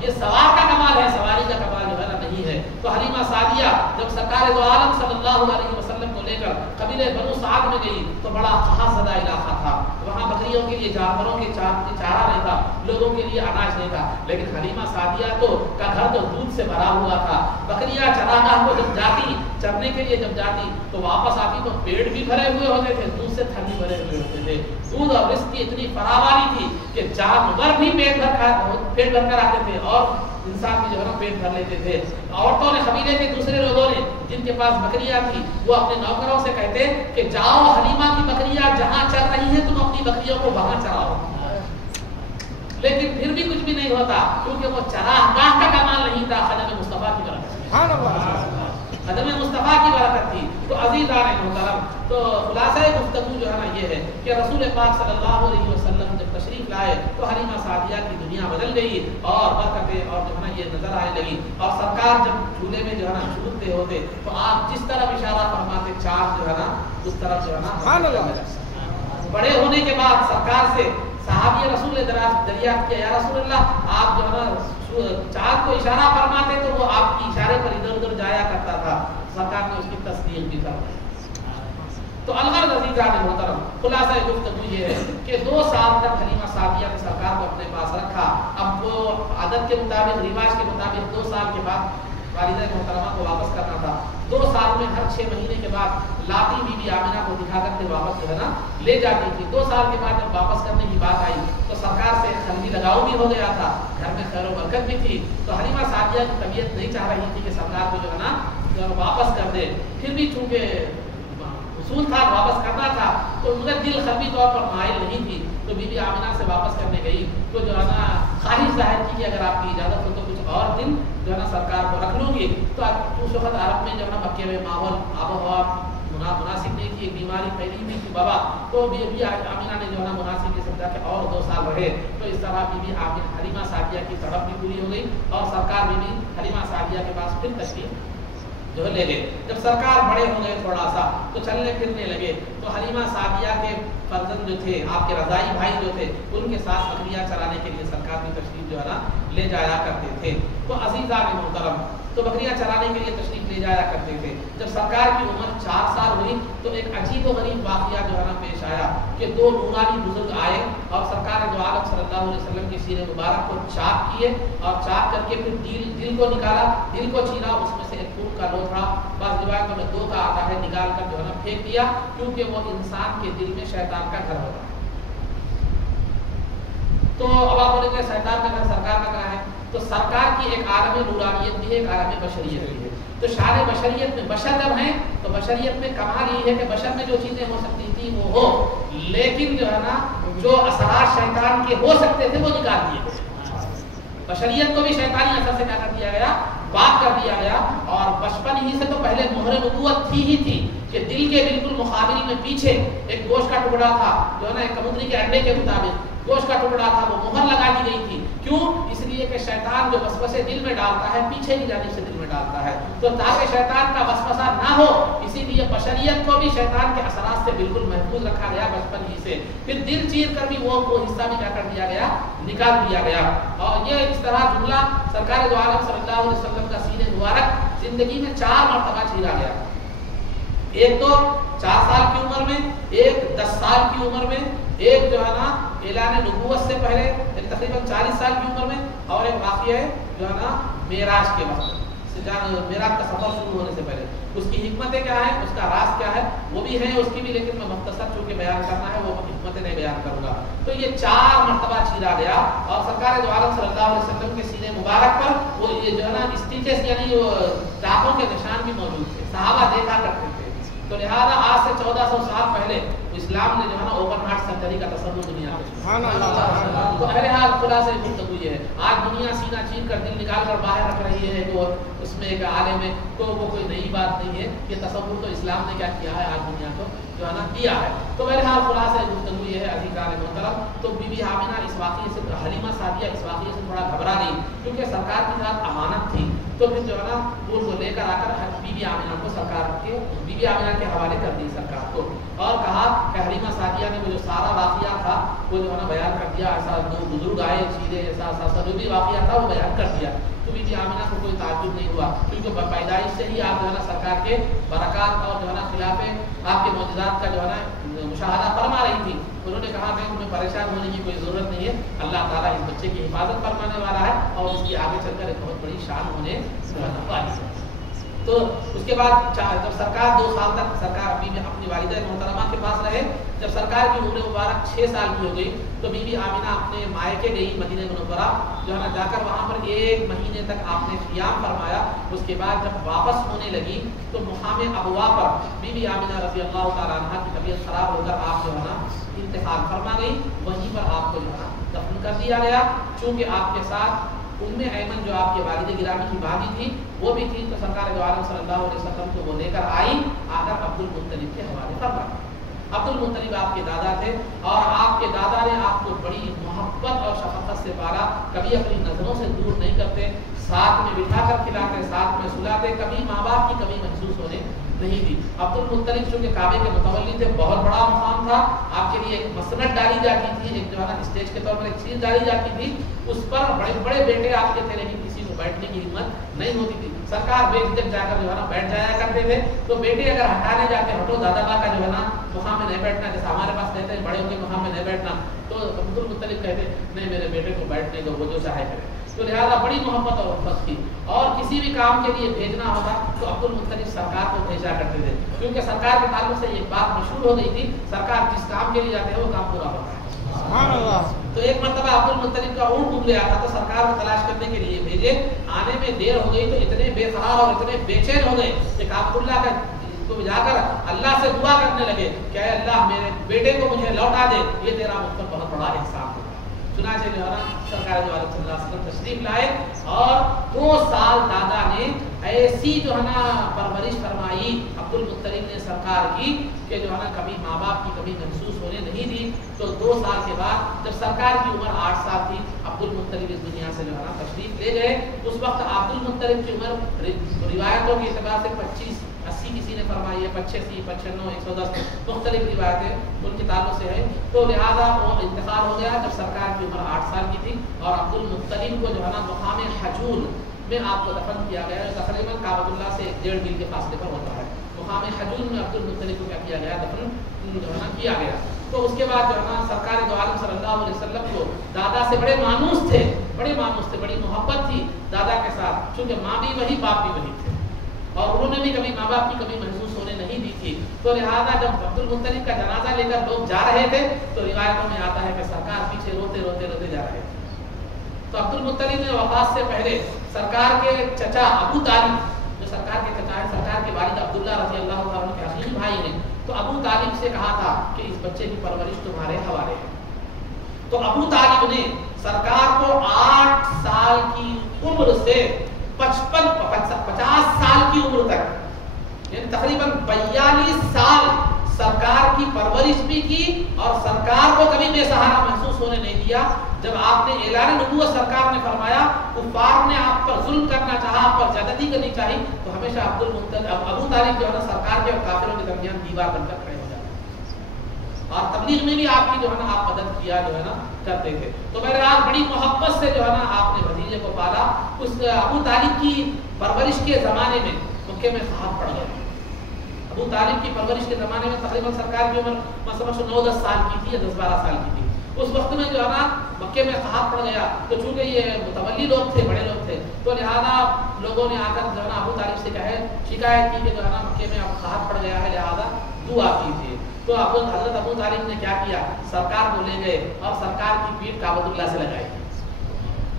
یہ سوار کا کمال ہے, سواری کا کمال جو ہے نا نہیں ہے. تو حلیمہ سعدیہ جب سرکار دو عالم صلی اللہ علیہ وسلم کو لے کر قبیلے بنو سعد میں گئی تو بڑا خاص زدہ علاقہ تھا, وہاں بکریوں کے لیے جانوروں کے چارہ نہیں تھا, لوگوں کے لیے اناج نہیں تھا. لیکن حلیمہ سعدیہ کا گھر تو دودھ سے بھرا ہوا تھا. بکریاں چراگاہ کو جب جاتی, چرنے کے لیے جب جاتی تو واپس آتی تو پیٹ بھی بھرے ہوئے ہوتے تھے, دودھ سے تھن بھی بھرے ہوئے ہوتے تھے. دودھ اور رزق کی اتنی فراوانی تھی کہ جانور بھی پیٹ بھر کر آتے تھے اور انسان بھی جو ہے نا پیٹ بھر لیتے تھے. عورتوں نے, قبیلے کے دوسرے لوگوں نے جن کے پاس بکریاں تھی وہ اپنے نوکروں سے کہتے کہ جاؤ حلیمہ کی بکریاں جہاں چر رہی ہیں تم اپنی بکریوں کو وہاں چراؤ. لیکن پھر بھی کچھ بھی نہیں ہوتا کیونکہ وہ چراگاہ کا کمال نہیں تھا, خدم مصطفیٰ کی برکت, خدم مصطفیٰ کی برکت تھی. تو عزیزان محترم, تو خلاصہ گفتگو جو ہے نا یہ ہے کہ رسول پاک صلی اللہ علیہ وسلم جب تشریف لائے تو حلیمہ سعدیہ کی دنیا بدل گئی اور برکتیں اور جو ہے نا یہ نظر آنے لگی. اور سرکار جب جھولے میں جو ہے نا جھولتے ہوتے تو آپ جس طرف اشارہ فرماتے چاند جو ہے نا اس طرف جو ہے نا بڑے ہونے کے بعد سرکار سے صحابی رسول نے دریافت کیا, یا رسول اللہ آپ جو ہے نا چاند کو اشارہ فرماتے تو وہ آپ کی اشارے پر ادھر ادھر جایا کرتا تھا. سرکار نے اس کی تصدیق بھی کر دی. تو الغرض عزیزان محترم, خلاصہ گفتگو یہ ہے کہ 2 سال تک حلیمہ سعدیہ نے سرکار کو اپنے پاس رکھا. اب وہ عادت کے مطابق, رواج کے مطابق 2 سال کے بعد والدہ محترمہ کو واپس کرنا تھا. 2 سال میں ہر 6 مہینے کے بعد لاتی بی بی آمنہ کو دکھا کر کے واپس جو ہے نا لے جاتی تھی. 2 سال کے بعد جب واپس کرنے کی بات آئی تو سرکار سے خلوی لگاؤ بھی ہو گیا تھا, گھر میں خیر و برکت بھی تھی. تو حلیمہ سعدیہ کی طبیعت نہیں چاہ رہی تھی کہ سرکار کو جو ہے نا واپس کر دے. پھر بھی چونکہ اصول تھا واپس کرنا تھا تو مگر دل خلوی طور پر مائل نہیں تھی. تو بی بی آمنہ سے واپس کرنے گئی تو جو ہے نا خواہش ظاہر کی کہ اگر آپ کی اجازت ہو تو کچھ اور دن جو ہے نا سرکار کو رکھ لوں گی. تو اس وقت عرب میں جو ہے نا مکے میں ماحول آب و ہوا مناسب نہیں تھی, ایک بیماری پھیلی ہوئی تھی بابا. تو بی بی آمنہ نے جو ہے نا مناسب یہ سمجھا کہ اور 2 سال رہے. تو اس طرح بی بی حلیمہ سعدیہ کی تڑپ بھی پوری ہو گئی اور سرکار بی بی حلیمہ سعدیہ کے پاس پھر تشریف جو لے گئے. جب سرکار بڑے ہو گئے تھوڑا سا تو چلنے پھرنے لگے تو حلیمہ سعدیہ کے فرزند جو تھے, آپ کے رضائی بھائی جو تھے, ان کے ساتھ بکریاں چرانے کے لیے سرکار کی تشریف جو ہے نا لے جایا کرتے تھے. تو عزیزان محترم, تو بکریاں چرانے کے لیے تشریف لے جایا کرتے تھے. جب سرکار کی عمر 4 سال ہوئی تو ایک عجیب و غریب واقعہ جو ہے نا پیش آیا کہ 2 نورانی بزرگ آئے اور سرکار دو عالم صلی اللہ علیہ وسلم کی سیر مبارک کو چاک کیے اور چاک کر کے پھر دل کو نکالا, دل کو چھینا, اس میں سے ایک خون کا لوتھڑا, بعض روایتوں میں 2 کا آتا ہے, نکال کر جو ہے نا پھینک دیا کیونکہ وہ انسان کے دل میں شیطان کا گھر ہوتا ہے. تو اب آپ بولیں گے شیطان کا گھر سرکار کا گھر ہے, تو سرکار کی ایک عالم نورانیت بھی ہے, ایک عالم بشریت بھی ہے. تو شان بشریت میں بشر جب ہیں تو بشریت میں کمال یہ ہے کہ بشر میں جو چیزیں ہو سکتی تھی وہ ہو, لیکن جو ہے نا جو اثرات شیطان کے ہو سکتے تھے وہ نکال دیے گئے. بشریت کو بھی شیطانی اثر سے کیا کر دیا گیا, پاک کر دیا گیا. اور بچپن ہی سے تو پہلے مہر نبوت تھی ہی تھی کہ دل کے بالکل مقابل میں پیچھے ایک گوشت کا ٹکڑا تھا جو ہے نا ایک کبوتری کے انڈے کے مطابق گوشت کا ٹکڑا تھا, وہ مہر لگا دی گئی تھی. کیوں؟ اس لیے کہ شیطان جو وسوسے دل میں ڈالتا ہے پیچھے کی جانب سے دل میں نکالتا ہے، تو تاکہ شیطان کا وسوسہ نہ ہو، اسی لیے بشریت کو بھی شیطان کے اثرات سے بالکل محفوظ رکھا گیا بچپن ہی سے، پھر دل چیر کر بھی وہ حصہ بھی کیا کر دیا گیا، نکال دیا گیا۔ اور یہ اس طرح جملہ سرکار دو عالم صلی اللہ علیہ وسلم کا سینہ مبارک زندگی میں 4 مرتبہ چیرا گیا، ایک تو 4 سال کی عمر میں، ایک 10 سال کی عمر میں، ایک جو ہے نا اعلان نبوت سے پہلے تقریباً 40 سال کی عمر میں، اور ایک واقعہ ہے جو ہے نا معراج کے وقت، معراج کا سفر شروع ہونے سے پہلے۔ اس کی حکمتیں کیا ہیں، اس کا راز کیا ہے، وہ بھی ہے اس کی بھی، لیکن میں مختصر چونکہ بیان کرنا ہے وہ حکمتیں نہیں بیان کروں گا۔ تو یہ 4 مرتبہ چیرا گیا، اور سرکار دو عالم صلی اللہ علیہ وسلم کے سینے مبارک پر وہ یہ جو ہے نا اسٹیچز یعنی وہ داغوں کے نشان بھی موجود تھے، صحابہ دیکھا کرتے تھے۔ تو لہٰذا آج سے 1400 سال پہلے اسلام نے جو ہے نا اوپن ہارٹ سرجری کا تصور دنیا میں، تو بہرحال خلاصہ گفتگو یہ ہے، آج دنیا سینہ چیر کر دل نکال کر باہر رکھ رہی ہے کہ اس میں ایک عالم ہے، تو وہ کوئی نئی بات نہیں ہے، یہ تصور تو اسلام نے کیا کیا ہے، آج دنیا کو جو ہے نا دیا ہے۔ تو بہرحال خلاصہ گفتگو یہ ہے عزیزان محترم، تو بی بی آمنہ اس واقعے سے، حلیمہ سعدیہ اس واقعے سے تھوڑا گھبرا گئی، کیونکہ سرکار کی ذات امانت تھی، تو پھر جو ہے نا پھول کو لے کر آ کر بی بی آمنہ کو سرکار کے بی بی آمنہ کے حوالے کر دی سرکار کو، اور کہا کہ حلیمہ سعدیہ نے وہ جو سارا واقعہ تھا وہ جو ہے نا بیان کر دیا، ایسا دو بزرگ آئے چیزیں، ایسا جو بھی واقعہ تھا وہ بیان کر دیا۔ تو بی بی آمنہ کو کوئی تعجب نہیں ہوا، کیونکہ پیدائش سے ہی آپ جو ہے نا سرکار کے برکات اور جو ہے نا خلاف آپ کے معجزات کا جو ہے نا مشاہدہ فرما رہی تھی۔ انہوں نے کہا کہ تمہیں پریشان ہونے کی کوئی ضرورت نہیں ہے، اللہ تعالیٰ اس بچے کی حفاظت فرمانے والا ہے، اور اس کی آگے چل کر ایک بہت بڑی شان ہونے والی ہے۔ تو اس کے بعد جب سرکار 2 سال تک سرکار اپنی والدہ محترمہ کے پاس رہے، جب سرکار کی عمر مبارک 6 سال کی ہو گئی تو بی بی آمنہ اپنے مائکے گئی مدینہ منورہ، جو ہے نا جا کر وہاں پر 1 مہینے تک آپ نے قیام فرمایا۔ اس کے بعد جب واپس ہونے لگی تو مقام ابوا پر بی بی آمنہ رضی اللہ تعالیٰ عنہ کی طبیعت خراب ہو کر آپ جو ہے نا انتقال فرما گئی، وہیں پر آپ کو جو ہے نا دفن کر دیا گیا، چونکہ آپ کے ساتھ ایمن جو آپ کے والد گرامی کی بھابھی تھی وہ بھی تھی، تو سرکار دو عالم صلی اللہ علیہ وسلم کو وہ لے کر آئی، آ کر عبد المطلب کے حوالے فرمایا۔ عبد المطلب آپ کے دادا تھے، اور آپ کے دادا نے آپ کو بڑی محبت اور شفقت سے پالا، کبھی اپنی نظروں سے دور نہیں کرتے، ساتھ میں بٹھا کر کھلاتے، ساتھ میں سلاتے، کبھی ماں باپ کی کمی محسوس ہونے نہیں دی۔ عبد المطلب چونکہ کعبے کے متولی تھے، بہت بڑا مقام تھا، آپ کے لیے ایک مسند ڈالی جاتی تھی، ایک جو ہے نا اسٹیج کے طور پر ایک چیز ڈالی جاتی تھی، اس پر بڑے بڑے بیٹے آپ کے تھے، لیکن کسی کو بیٹھنے کی ہمت نہیں ہوتی تھی۔ سرکار بے جھجک جا کر جو ہے نا بیٹھ جایا کرتے تھے، تو بیٹے اگر ہٹانے جاتے ہٹو دادا با کا جو ہے نا مقام میں نہیں بیٹھنا، جیسے ہمارے پاس کہتے ہیں بڑے کے مقام میں نہیں بیٹھنا، تو عبد المطلب کہتے نہیں میرے بیٹے کو بیٹھنے دو، وہ جو چاہے کرے۔ تو لہٰذا بڑی محبت اور الفت تھی، اور کسی بھی کام کے لیے بھیجنا ہوتا تو عبد المطلب سرکار کو بھیجا کرتے تھے، کیونکہ سرکار کے تعلق سے یہ بات مشہور ہو گئی تھی، سرکار جس کام کے لیے جاتے ہیں وہ کام پورا ہوتا ہے۔ سبحان اللہ۔ تو ایک مرتبہ عبد المطلب کا اونٹ ڈوب گیا تھا، تو سرکار کو تلاش کرنے کے لیے بھیجے، آنے میں دیر ہو گئی تو اتنے بے قرار اور اتنے بے چین ہو گئے کہ کعبۃ کا تو جا کر اللہ سے دعا کرنے لگے کہ اے اللہ میرے بیٹے کو مجھے لوٹا دے، یہ تیرا مجھ پر بہت بڑا احسان ہے۔ چنانچہ جو ہے نا سرکار جو صلی اللہ علیہ وسلم تشریف لائے، اور 2 سال دادا نے ایسی جو ہے نا پرورش فرمائی عبد المطلب نے سرکار کی کہ جو ہے نا کبھی ماں باپ کی کبھی محسوس ہونے نہیں دی۔ تو 2 سال کے بعد جب سرکار کی عمر 8 سال تھی، عبد المطلب اس دنیا سے جو ہے نا تشریف لے گئے۔ اس وقت عبد المطلب کی عمر روایتوں کے اعتبار سے 25 80 کسی نے فرمائی ہے، 85 95 110 مختلف روایتیں ان کے تعلق سے ہے۔ تو لہٰذا وہ انتقال ہو گیا جب سرکار کی عمر 8 سال کی تھی، اور عبد المطلب کو جو ہے نا مقام حجول میں آپ کو دفن کیا گیا، جو تقریباً کعبۃ اللہ سے 1.5 میل کے فاصلے پر ہوتا ہے۔ مقام حجول میں عبد المطلب کو کیا کیا گیا، دفن جو ہے نا کیا گیا۔ تو اس کے بعد جو ہے نا سرکار دو عالم صلی اللہ علیہ وسلم کو دادا سے بڑے مانوس تھے، بڑی محبت تھی دادا کے ساتھ، چونکہ ماں بھی وہی باپ بھی وہی تھے، اور انہوں نے بھی کبھی ماں باپ کی کمی محسوس ہونے نہیں دی تھی۔ تو لہٰذا جب عبد المطلب کا جنازہ لے کر لوگ جا رہے تھے تو روایتوں میں آتا ہے کہ سرکار پیچھے روتے جا رہے تھے۔ تو عبد المطلب نے وفات سے پہلے سرکار کے چچا ابو طالب، جو سرکار کے چچا ہے، سرکار کے والد عبداللہ رضی اللہ عنہ کے عظیم بھائی نے، تو ابو طالب سے کہا تھا کہ اس بچے کی پرورش تمہارے حوالے ہے۔ تو ابو طالب نے سرکار کو 8 سال کی عمر سے 50 سال کی عمر تک، یعنی تقریباً 42 سال سرکار کی پرورش بھی کی اور سرکار کو کبھی بے سہارا محسوس ہونے نہیں دیا. جب آپ نے اعلان نبوت سرکار نے فرمایا کفار نے آپ پر ظلم کرنا چاہا, آپ پر زیادتی کرنی چاہی, تو ہمیشہ ابو طالب جو ہے نا سرکار کے اور کافروں کے درمیان دیوار بن کر کھڑے ہو جاتے اور تبلیغ میں بھی آپ کی جو ہے نا آپ مدد کیا جو ہے نا کرتے تھے. تو بہرحال بڑی محبت سے جو ہے نا آپ نے بھتیجے کو پالا. اس ابو طالب کی پرورش کے زمانے میں مکے میں صحاب پڑ گئے. ابو طالب کی پرورش کے زمانے میں تقریباً سرکار کی عمر مثلا 9-10 سال کی تھی یا 10-12 سال کی تھی. اس وقت میں جو ہے نا مکے میں صحاب پڑ گیا. تو چونکہ یہ متولی لوگ تھے, بڑے لوگ تھے, تو لہٰذا لوگوں نے آ کر جو ہے نا ابو طالب سے شکایت کی کہ جو ہے نا مکے میں اب صحاب پڑ گیا ہے, لہٰذا دعا کیجیے. تو حضرت ابو طالب نے کیا کیا, سرکار کو لے گئے اور سرکار کی پیٹھ کعبۃ اللہ سے لگائی.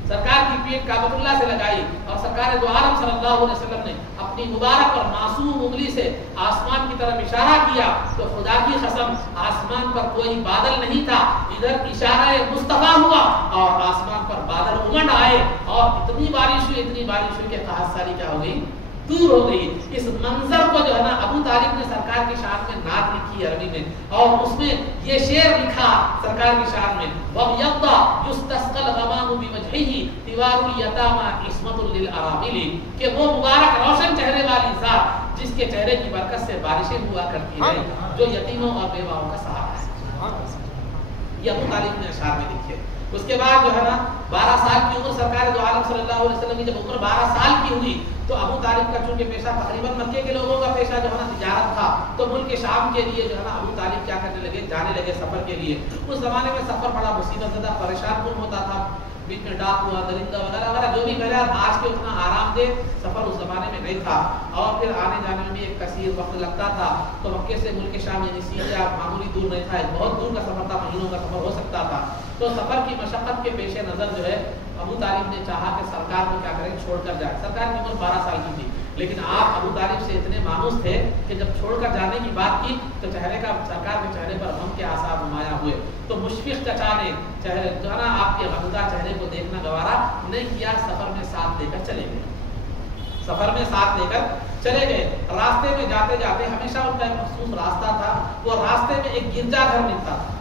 سرکار کی پیٹھ کعبۃ اللہ سے لگائی اور سرکار دو عالم صلی اللہ علیہ وسلم نے اپنی مبارک اور معصوم انگلی سے آسمان کی طرف اشارہ کیا. تو خدا کی قسم آسمان پر کوئی بادل نہیں تھا, ادھر اشارہ مصطفیٰ ہوا اور آسمان پر بادل امڈ آئے اور اتنی بارش ہوئی کہ قحط ساری کیا ہو گئی, دور ہو گئی. اس منظر کو جو ہے نا ابو طالب نے سرکار کی شان میں نعت لکھی عربی میں, اور اس میں یہ شعر لکھا سرکار کی شان میں, وَبْيَضَّ يُسْتَسْقَى الْغَمَامُ بِوَجْهِهِ طِوَارُ الْيَتَامَى عِصْمَةٌ لِلْأَرَامِلِ, کہ وہ مبارک روشن چہرے والی ذات جس کے چہرے کی برکت سے بارشیں ہوا کرتی ہے, جو یتیموں اور بیواؤں کا سہارا ہے. یہ ابو طالب نے اشعار میں لکھے. اس کے بعد جو ہے نا 12 سال کی عمر سرکار دو عالم صلی اللہ علیہ وسلم کی جب عمر 12 سال کی ہوئی تو ابو طالب کا چونکہ پیشہ تقریباً مکے کے لوگوں کا پیشہ جو ہے نا تجارت تھا, تو ملک شام کے لیے جو ہے نا ابو طالب کیا کرنے لگے, جانے لگے سفر کے لیے. اس زمانے میں سفر بڑا مصیبت زدہ پریشان کن ہوتا تھا, بیچ میں ڈاک ہوا, درندہ وغیرہ وغیرہ جو بھی بہرحال آج کے اتنا آرام دہ سفر اس زمانے میں نہیں تھا, اور پھر آنے جانے میں بھی ایک کثیر وقت لگتا تھا. تو مکے سے ملک شام یعنی سیریا معمولی دور نہیں تھا, ایک بہت دور کا سفر تھا, مہینوں کا سفر ہو سکتا تھا. تو سفر کی مشقت کے پیش نظر جو ہے ابو طالب نے چاہا کہ سرکار کو کیا کریں, چھوڑ کر جائے. سرکار کی عمر 12 سال کی تھی, لیکن آپ ابو طالب سے اتنے مانوس تھے کہ جب چھوڑ کر جانے کی بات کی تو سرکار کے چہرے پر غم کے آثار نمایاں ہوئے. تو مشفق چچا نے چہرے جو ہے نا آپ کے غمزدہ چہرے کو دیکھنا گوارا نہیں کیا, سفر میں ساتھ لے کر چلے گئے. راستے میں جاتے جاتے ہمیشہ ان کا ایک مخصوص راستہ تھا, وہ راستے میں ایک گرجا گھر ملتا تھا.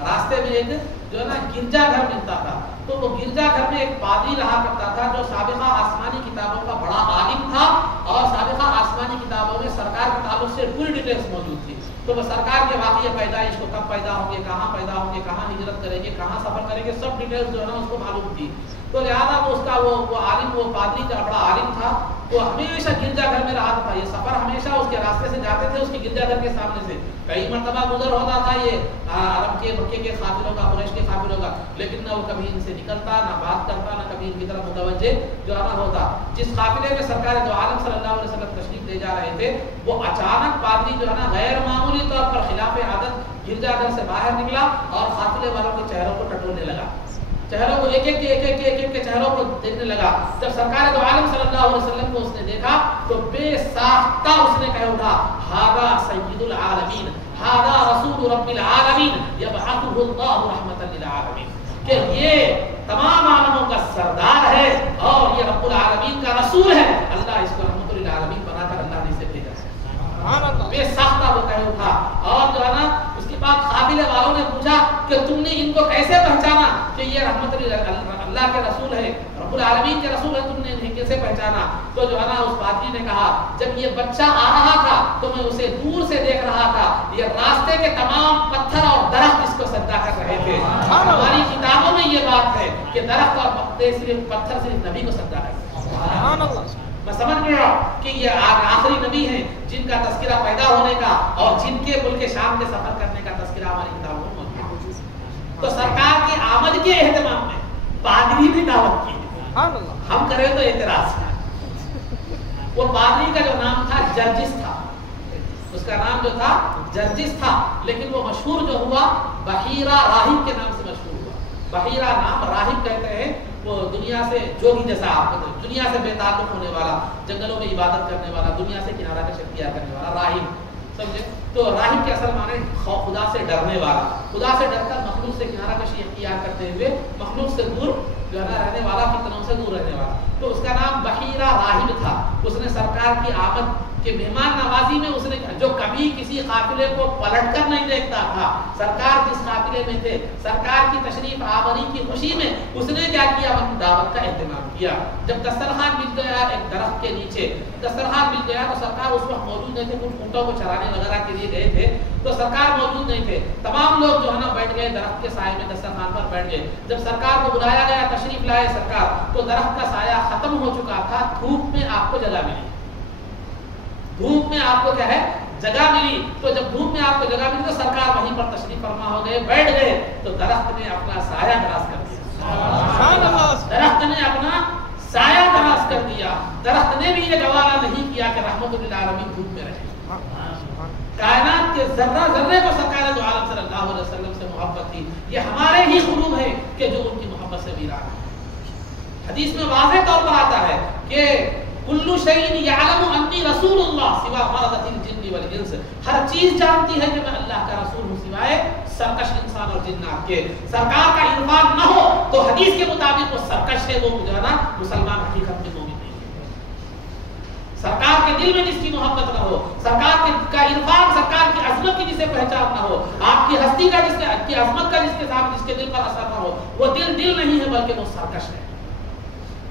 راستے میں ایک جو ہے نا گرجا گھر ملتا تھا. تو وہ گرجا گھر میں ایک پادری رہا کرتا تھا جو سابقہ آسمانی کتابوں کا بڑا عالم تھا, اور سابقہ آسمانی کتابوں میں سرکار کے تعلق سے پوری ڈیٹیلز موجود تھی. تو وہ سرکار کے واقعہ پیدائش کو, کب پیدا ہوں گے, کہاں پیدا ہوں گے, کہاں ہجرت کریں گے, کہاں سفر کریں گے, سب ڈیٹیلز جو ہے نا اس کو معلوم تھی. تو لہٰذا وہ اس کا وہ عالم, وہ پادری کا بڑا عالم تھا, وہ ہمیشہ گرجا گھر میں رہا تھا. یہ سفر ہمیشہ اس کے راستے سے جاتے تھے, اس کے گرجا گھر کے سامنے سے کئی مرتبہ گزر ہوتا تھا یہ عرب کے مکے کے قافلوں کا, قریش کے قافلوں کا, لیکن نہ وہ کبھی ان سے نکلتا, نہ بات کرتا, نہ کبھی ان کی طرف متوجہ جو ہے نا ہوتا. جس قافلے میں سرکار دو عالم صلی اللہ علیہ وسلم تشریف لے جا رہے تھے, وہ اچانک پادری جو ہے نا غیر معمولی طور پر خلاف عادت گرجا گھر سے باہر نکلا اور قافلے والوں کے چہروں کو ٹٹولنے لگا, چہروں کو ایک ایک کے چہروں کو دیکھنے لگا. جب سرکار دو عالم صلی اللہ علیہ وسلم کو اس نے دیکھا تو بے ساختہ اس نے کہا اٹھا, ھذا سید العالمین, ھذا رسول رب العالمین, یبعثہ اللہ رحمۃ للعالمین, کہ یہ تمام عالموں کا سردار ہے اور یہ رب العالمین کا رسول ہے, اللہ اس کو رحمۃ للعالمین بنا کر اللہ نے اسے بھیجا ہے. بے ساختہ وہ کہہ اٹھا. اور جو ہے نا اس کے بعد قافلے والوں نے پوچھا کہ تم نے ان کو کیسے پہچانا کہ یہ رحمت اللہ کے رسول ہے, رب العالمین کے رسول ہے, تم نے انہیں کیسے پہچانا؟ تو جو ہے نا اس پادری نے کہا جب یہ بچہ آ رہا تھا تو میں اسے دور سے دیکھ رہا تھا, یہ راستے کے تمام پتھر اور درخت اس کو سجدہ کر رہے تھے. ہماری کتابوں میں یہ بات ہے کہ درخت اور پتھر صرف نبی کو سجدہ کرتے ہیں. میں سمجھ گیا کہ یہ آخری نبی ہیں جن کا تذکرہ پیدا ہونے کا اور جن کے ملک شام کے سفر کرنے کا تذکرہ ہماری کتابوں میں موجود ہے. تو سرکار کی آمد کے اہتمام میں پادری نے دعوت کی, ہم کریں تو اعتراض. وہ پادری کا جو نام تھا جرجس تھا, اس کا نام جو تھا جرجس تھا, لیکن وہ مشہور جو ہوا بحیرہ راہب کے نام سے مشہور ہوا. بحیرہ نام راہب کہتے ہیں, وہ دنیا سے جوگی جیسا, دنیا سے بے تعلق ہونے والا, جنگلوں میں عبادت کرنے والا, دنیا سے کنارہ کشی اختیار کرنے والا راہب, سمجھے. تو راہب کے اصل معنی خدا سے ڈرنے والا, خدا سے ڈر کر مخلوق سے کنارہ کشی اختیار کرتے ہوئے مخلوق سے دور جو ہے نا رہنے والا, فتنوں سے دور رہنے والا. تو اس کا نام بحیرہ راہب تھا. اس نے سرکار کی آمد کہ مہمان نوازی میں اس نے جو کبھی کسی قافلے کو پلٹ کر نہیں دیکھتا تھا، سرکار جس قافلے میں تھے، سرکار کی تشریف آوری کی خوشی میں اس نے کیا کیا، ان دعوت کا اہتمام کیا۔ جب دسترخوان مل گیا ایک درخت کے نیچے، دسترخوان مل گیا تو سرکار اس وقت موجود نہیں تھے، کچھ اونٹوں کو چرانے وغیرہ کے لیے گئے تھے تو سرکار موجود نہیں تھے، تمام لوگ جو ہے نا بیٹھ گئے درخت کے سائے میں، دسترخوان پر بیٹھ گئے۔ جب سرکار کو بلایا گیا، تشریف لائے سرکار، تو درخت کا سایہ ختم ہو چکا تھا، دھوپ میں آپ کو جگہ ملی، دھوپ میں آپ کو کیا ہے جگہ ملی۔ تو جب دھوپ میں آپ کو جگہ ملی تو سرکار وہیں پر تشریف فرما ہو گئے، بیٹھ گئے تو درخت نے اپنا سایہ دراز کر دیا، درخت نے اپنا سایہ دراز کر دیا۔ درخت نے بھی یہ گوارا نہیں کیا کہ رحمت للعالمین دھوپ میں رہے۔ کائنات کے ذرہ ذرے کو سرکار دو عالم صلی اللہ علیہ وسلم سے محبت تھی، یہ ہمارے ہی قلوب ہے کہ جو ان کی محبت سے ویران ہے۔ حدیث میں واضح طور پر آتا ہے کہ کل شیء یعلم انی رسول اللہ سوا مرضۃ الجن والانس، ہر چیز جانتی ہے کہ میں اللہ کا رسول ہوں سوائے سرکش انسان اور جنات کے۔ سرکار کا عرفان نہ ہو تو حدیث کے مطابق وہ سرکش ہے، وہ جو ہے نا مسلمان حقیقت میں مومن نہیں ہے۔ سرکار کے دل میں جس کی محبت نہ ہو، سرکار کا عرفان، سرکار کی عظمت کی جسے پہچان نہ ہو، آپ کی ہستی کا جس کی عظمت کا جس کے ساتھ جس کے دل پر اثر نہ ہو، وہ دل نہیں ہے بلکہ وہ سرکش ہے۔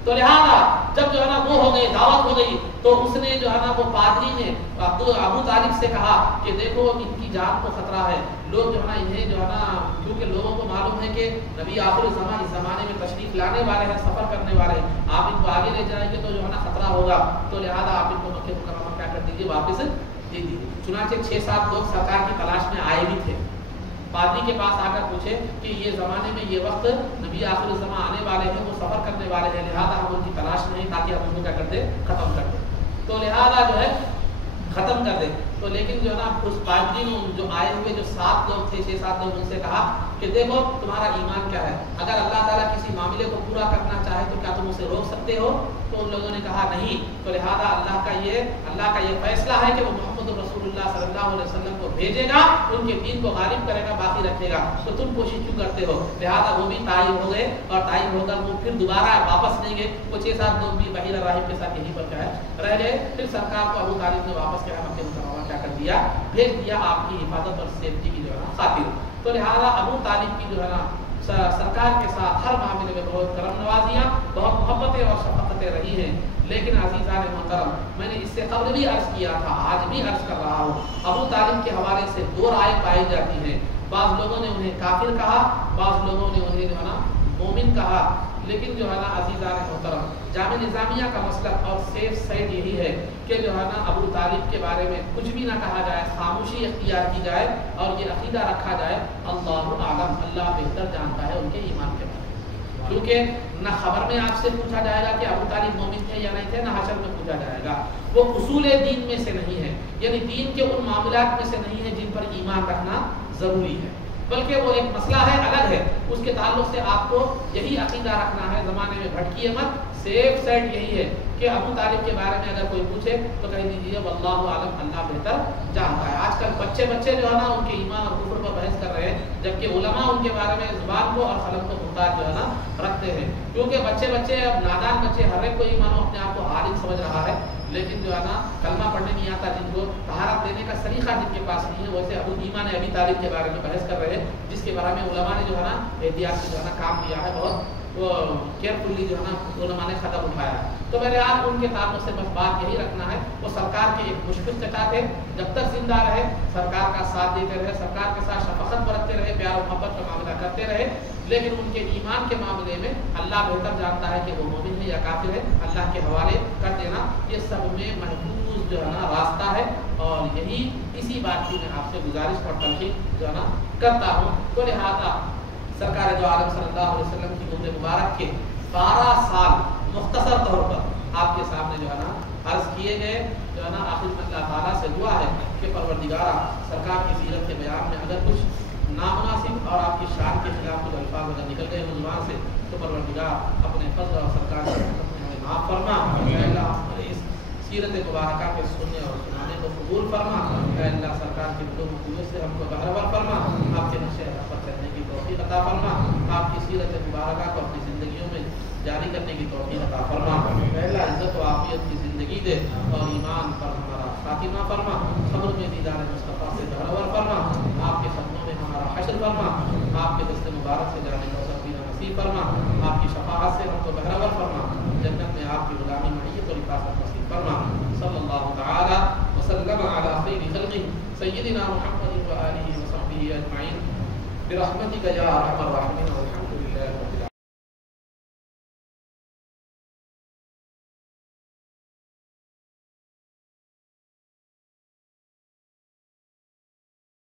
تو لہذا جب جو ہے نا وہ ہو گئی، دعوت ہو گئی، تو اس نے جو ہے نا وہ پادری نے ابو طالب سے کہا کہ دیکھو ان کی جان کو خطرہ ہے، لوگ جو ہے نا انہیں جو ہے نا، کیونکہ لوگوں کو معلوم ہے کہ نبی آخر الزمان اس زمانے میں تشریف لانے والے ہیں، سفر کرنے والے ہیں، آپ ان کو آگے لے جائیں گے تو جو ہے نا خطرہ ہوگا، تو لہذا آپ ان کو مکہ مکرمہ کیا کر دیجیے، واپس دے دیجیے۔ چنانچہ 6-7 لوگ سرکار کی تلاش میں آئے بھی تھے، پادری کے پاس آ کر پوچھے کہ یہ زمانے میں یہ وقت نبی آخر الزمان آنے والے ہیں، وہ سفر کرنے والے ہیں، لہذا ہم ان کی تلاش نہیں تاکہ ہم ان کو کیا کر دیں، ختم کر دیں، تو لہذا جو ہے ختم کر دیں۔ تو لیکن جو ہے نا اس پادری نے جو آئے ہوئے جو 7 لوگ تھے، 6-7 لوگ، ان سے کہا کہ دیکھو تمہارا ایمان کیا ہے، اگر اللہ تعالیٰ کسی معاملے کو پورا کرنا چاہے تو کیا تم اسے روک سکتے ہو؟ تو ان لوگوں نے کہا نہیں، تو لہذا اللہ کا یہ فیصلہ ہے کہ وہ محمد رسول اللہ صلی اللہ علیہ وسلم کو بھیجے گا، ان کے دین کو غالب کرے گا، باقی رکھے گا، تو تم کوشش کیوں کرتے ہو؟ لہذا وہ بھی تائب ہو گئے، اور تائب ہو کر وہ پھر دوبارہ واپس نہیں گئے، وہ 6-7 لوگ بھی بحیرہ راہب کے ساتھ یہیں پر رہ گئے۔ پھر سرکار کو ابو طالب نے واپس کیا مکہ مکرمہ کیا کر دیا، بھیج دیا آپ کی حفاظت اور سیفٹی کی جو ہے نا خاطر۔ تو لہذا ابو طالب کی جو ہے نا سرکار کے ساتھ ہر معاملے میں بہت کرم نوازیاں، بہت محبتیں اور شفقتیں رہی ہیں۔ لیکن عزیزان محترم، میں نے اس سے قبل بھی عرض کیا تھا، آج بھی عرض کر رہا ہوں، ابو طالب کے حوالے سے 2 رائے پائی جاتی ہیں، بعض لوگوں نے انہیں کافر کہا، بعض لوگوں نے انہیں جو ہے نا مومن کہا، لیکن جو ہے نا عزیزان محترم، جامع نظامیہ کا مسلک اور سیف سائڈ یہی ہے کہ جو ہے نا ابو طالب کے بارے میں کچھ بھی نہ کہا جائے، خاموشی اختیار کی جائے اور یہ عقیدہ رکھا جائے اللہ اعلم، اللہ بہتر جانتا ہے ان کے ایمان کے بارے میں، کیونکہ نہ خبر میں آپ سے پوچھا جائے گا کہ ابو طالب مومن تھے یا نہیں تھے، نہ حشر میں پوچھا جائے گا، وہ اصول دین میں سے نہیں ہے، یعنی دین کے ان معاملات میں سے نہیں ہے جن پر ایمان رکھنا ضروری ہے، بلکہ وہ ایک مسئلہ ہے، الگ ہے، اس کے تعلق سے آپ کو یہی عقیدہ رکھنا ہے، زمانے میں بھٹکیے مت، سیف سائڈ یہی ہے کہ ابو طالب کے بارے میں اگر کوئی پوچھے تو کہہ دیجیے واللہ عالم، اللہ بہتر جانتا ہے۔ آج کل بچے جو ہے نا ان کے ایمان اور کفر پر بحث کر رہے ہیں، جبکہ علماء ان کے بارے میں زبان کو اور قلم کو محتاط جو ہے نا رکھتے ہیں، کیونکہ بچے اب نادان بچے، ہر ایک کوئی ایمان اپنے آپ کو عالم سمجھ رہا ہے، لیکن جو ہے نا کلمہ پڑھنے نہیں آتا، جن کو طہارت دینے کا سلیقہ جن کے پاس نہیں ہے، ویسے ابو ایمان ابی طالب کے بارے میں بحث کر رہے ہیں، جس کے بارے میں علماء نے جو ہے نا احتیاط سے جو ہے نا کام کیا ہے، بہت وہ کیئرفلی جو ہے نا علماء نے قدم اٹھایا ہے۔ تو میرے آپ ان کے تعلق سے بس بات یہی رکھنا ہے، وہ سرکار کے ایک مشکل چچا تھے، جب تک زندہ رہے سرکار کا ساتھ دیتے رہے، سرکار کے ساتھ شفقت برتتے رہے، پیار و محبت کا معاملہ کرتے رہے، لیکن ان کے ایمان کے معاملے میں اللہ بہتر جانتا ہے کہ وہ مومن ہے یا کافر ہے، اللہ کے حوالے کر دینا یہ سب میں محفوظ جو ہے نا راستہ ہے، اور یہی اسی بات کی میں آپ سے گزارش اور تلقین جو ہے نا کرتا ہوں۔ تو لہٰذا سرکار دو عالم صلی اللہ علیہ وسلم کی عمر مبارک کے 12 سال مختصر طور پر آپ کے سامنے جو ہے نا عرض کیے گئے، جو ہے نا آخر میں اللہ تعالیٰ سے دعا ہے کہ پروردگارہ سرکار کی سیرت کے بیان میں اگر کچھ نامناسب اور آپ کی شان کے خلاف کچھ الفاظ اگر نکل گئے زبان سے تو پروردگار اپنے فضل اور سرکار کے ہمیں معاف فرما، اے اللہ ہمارے اس سیرت مبارکہ کے سننے اور سنانے کو قبول فرما، اے اللہ سرکار کی علوم و قوت سے ہم کو بہرور فرما، آپ کے نقش پر چلنے کی توفیق عطا فرما، آپ کی سیرت مبارکہ کو اپنی زندگیوں میں جاری کرنے کی توفیق عطا فرما، اے اللہ عزت و عافیت کی زندگی دے اور ایمان پر ہمارا قبر میں دیدار مصطفیٰ سے بہرور فرما، آپ کے قدموں میں ہمارا حشر فرما، آپ کے دست مبارک سے جانے کا پینا نصیب فرما، آپ کی شفاعت سے ہم کو بہرور فرما، جنت میں آپ کی غلامی معیت اور حفاظت نصیب فرما۔ صلی اللہ تعالی وسلم علی خیر خلقہ سیدنا محمد و آلہ و صحبہ اجمعین برحمتک یا ارحم الراحمین۔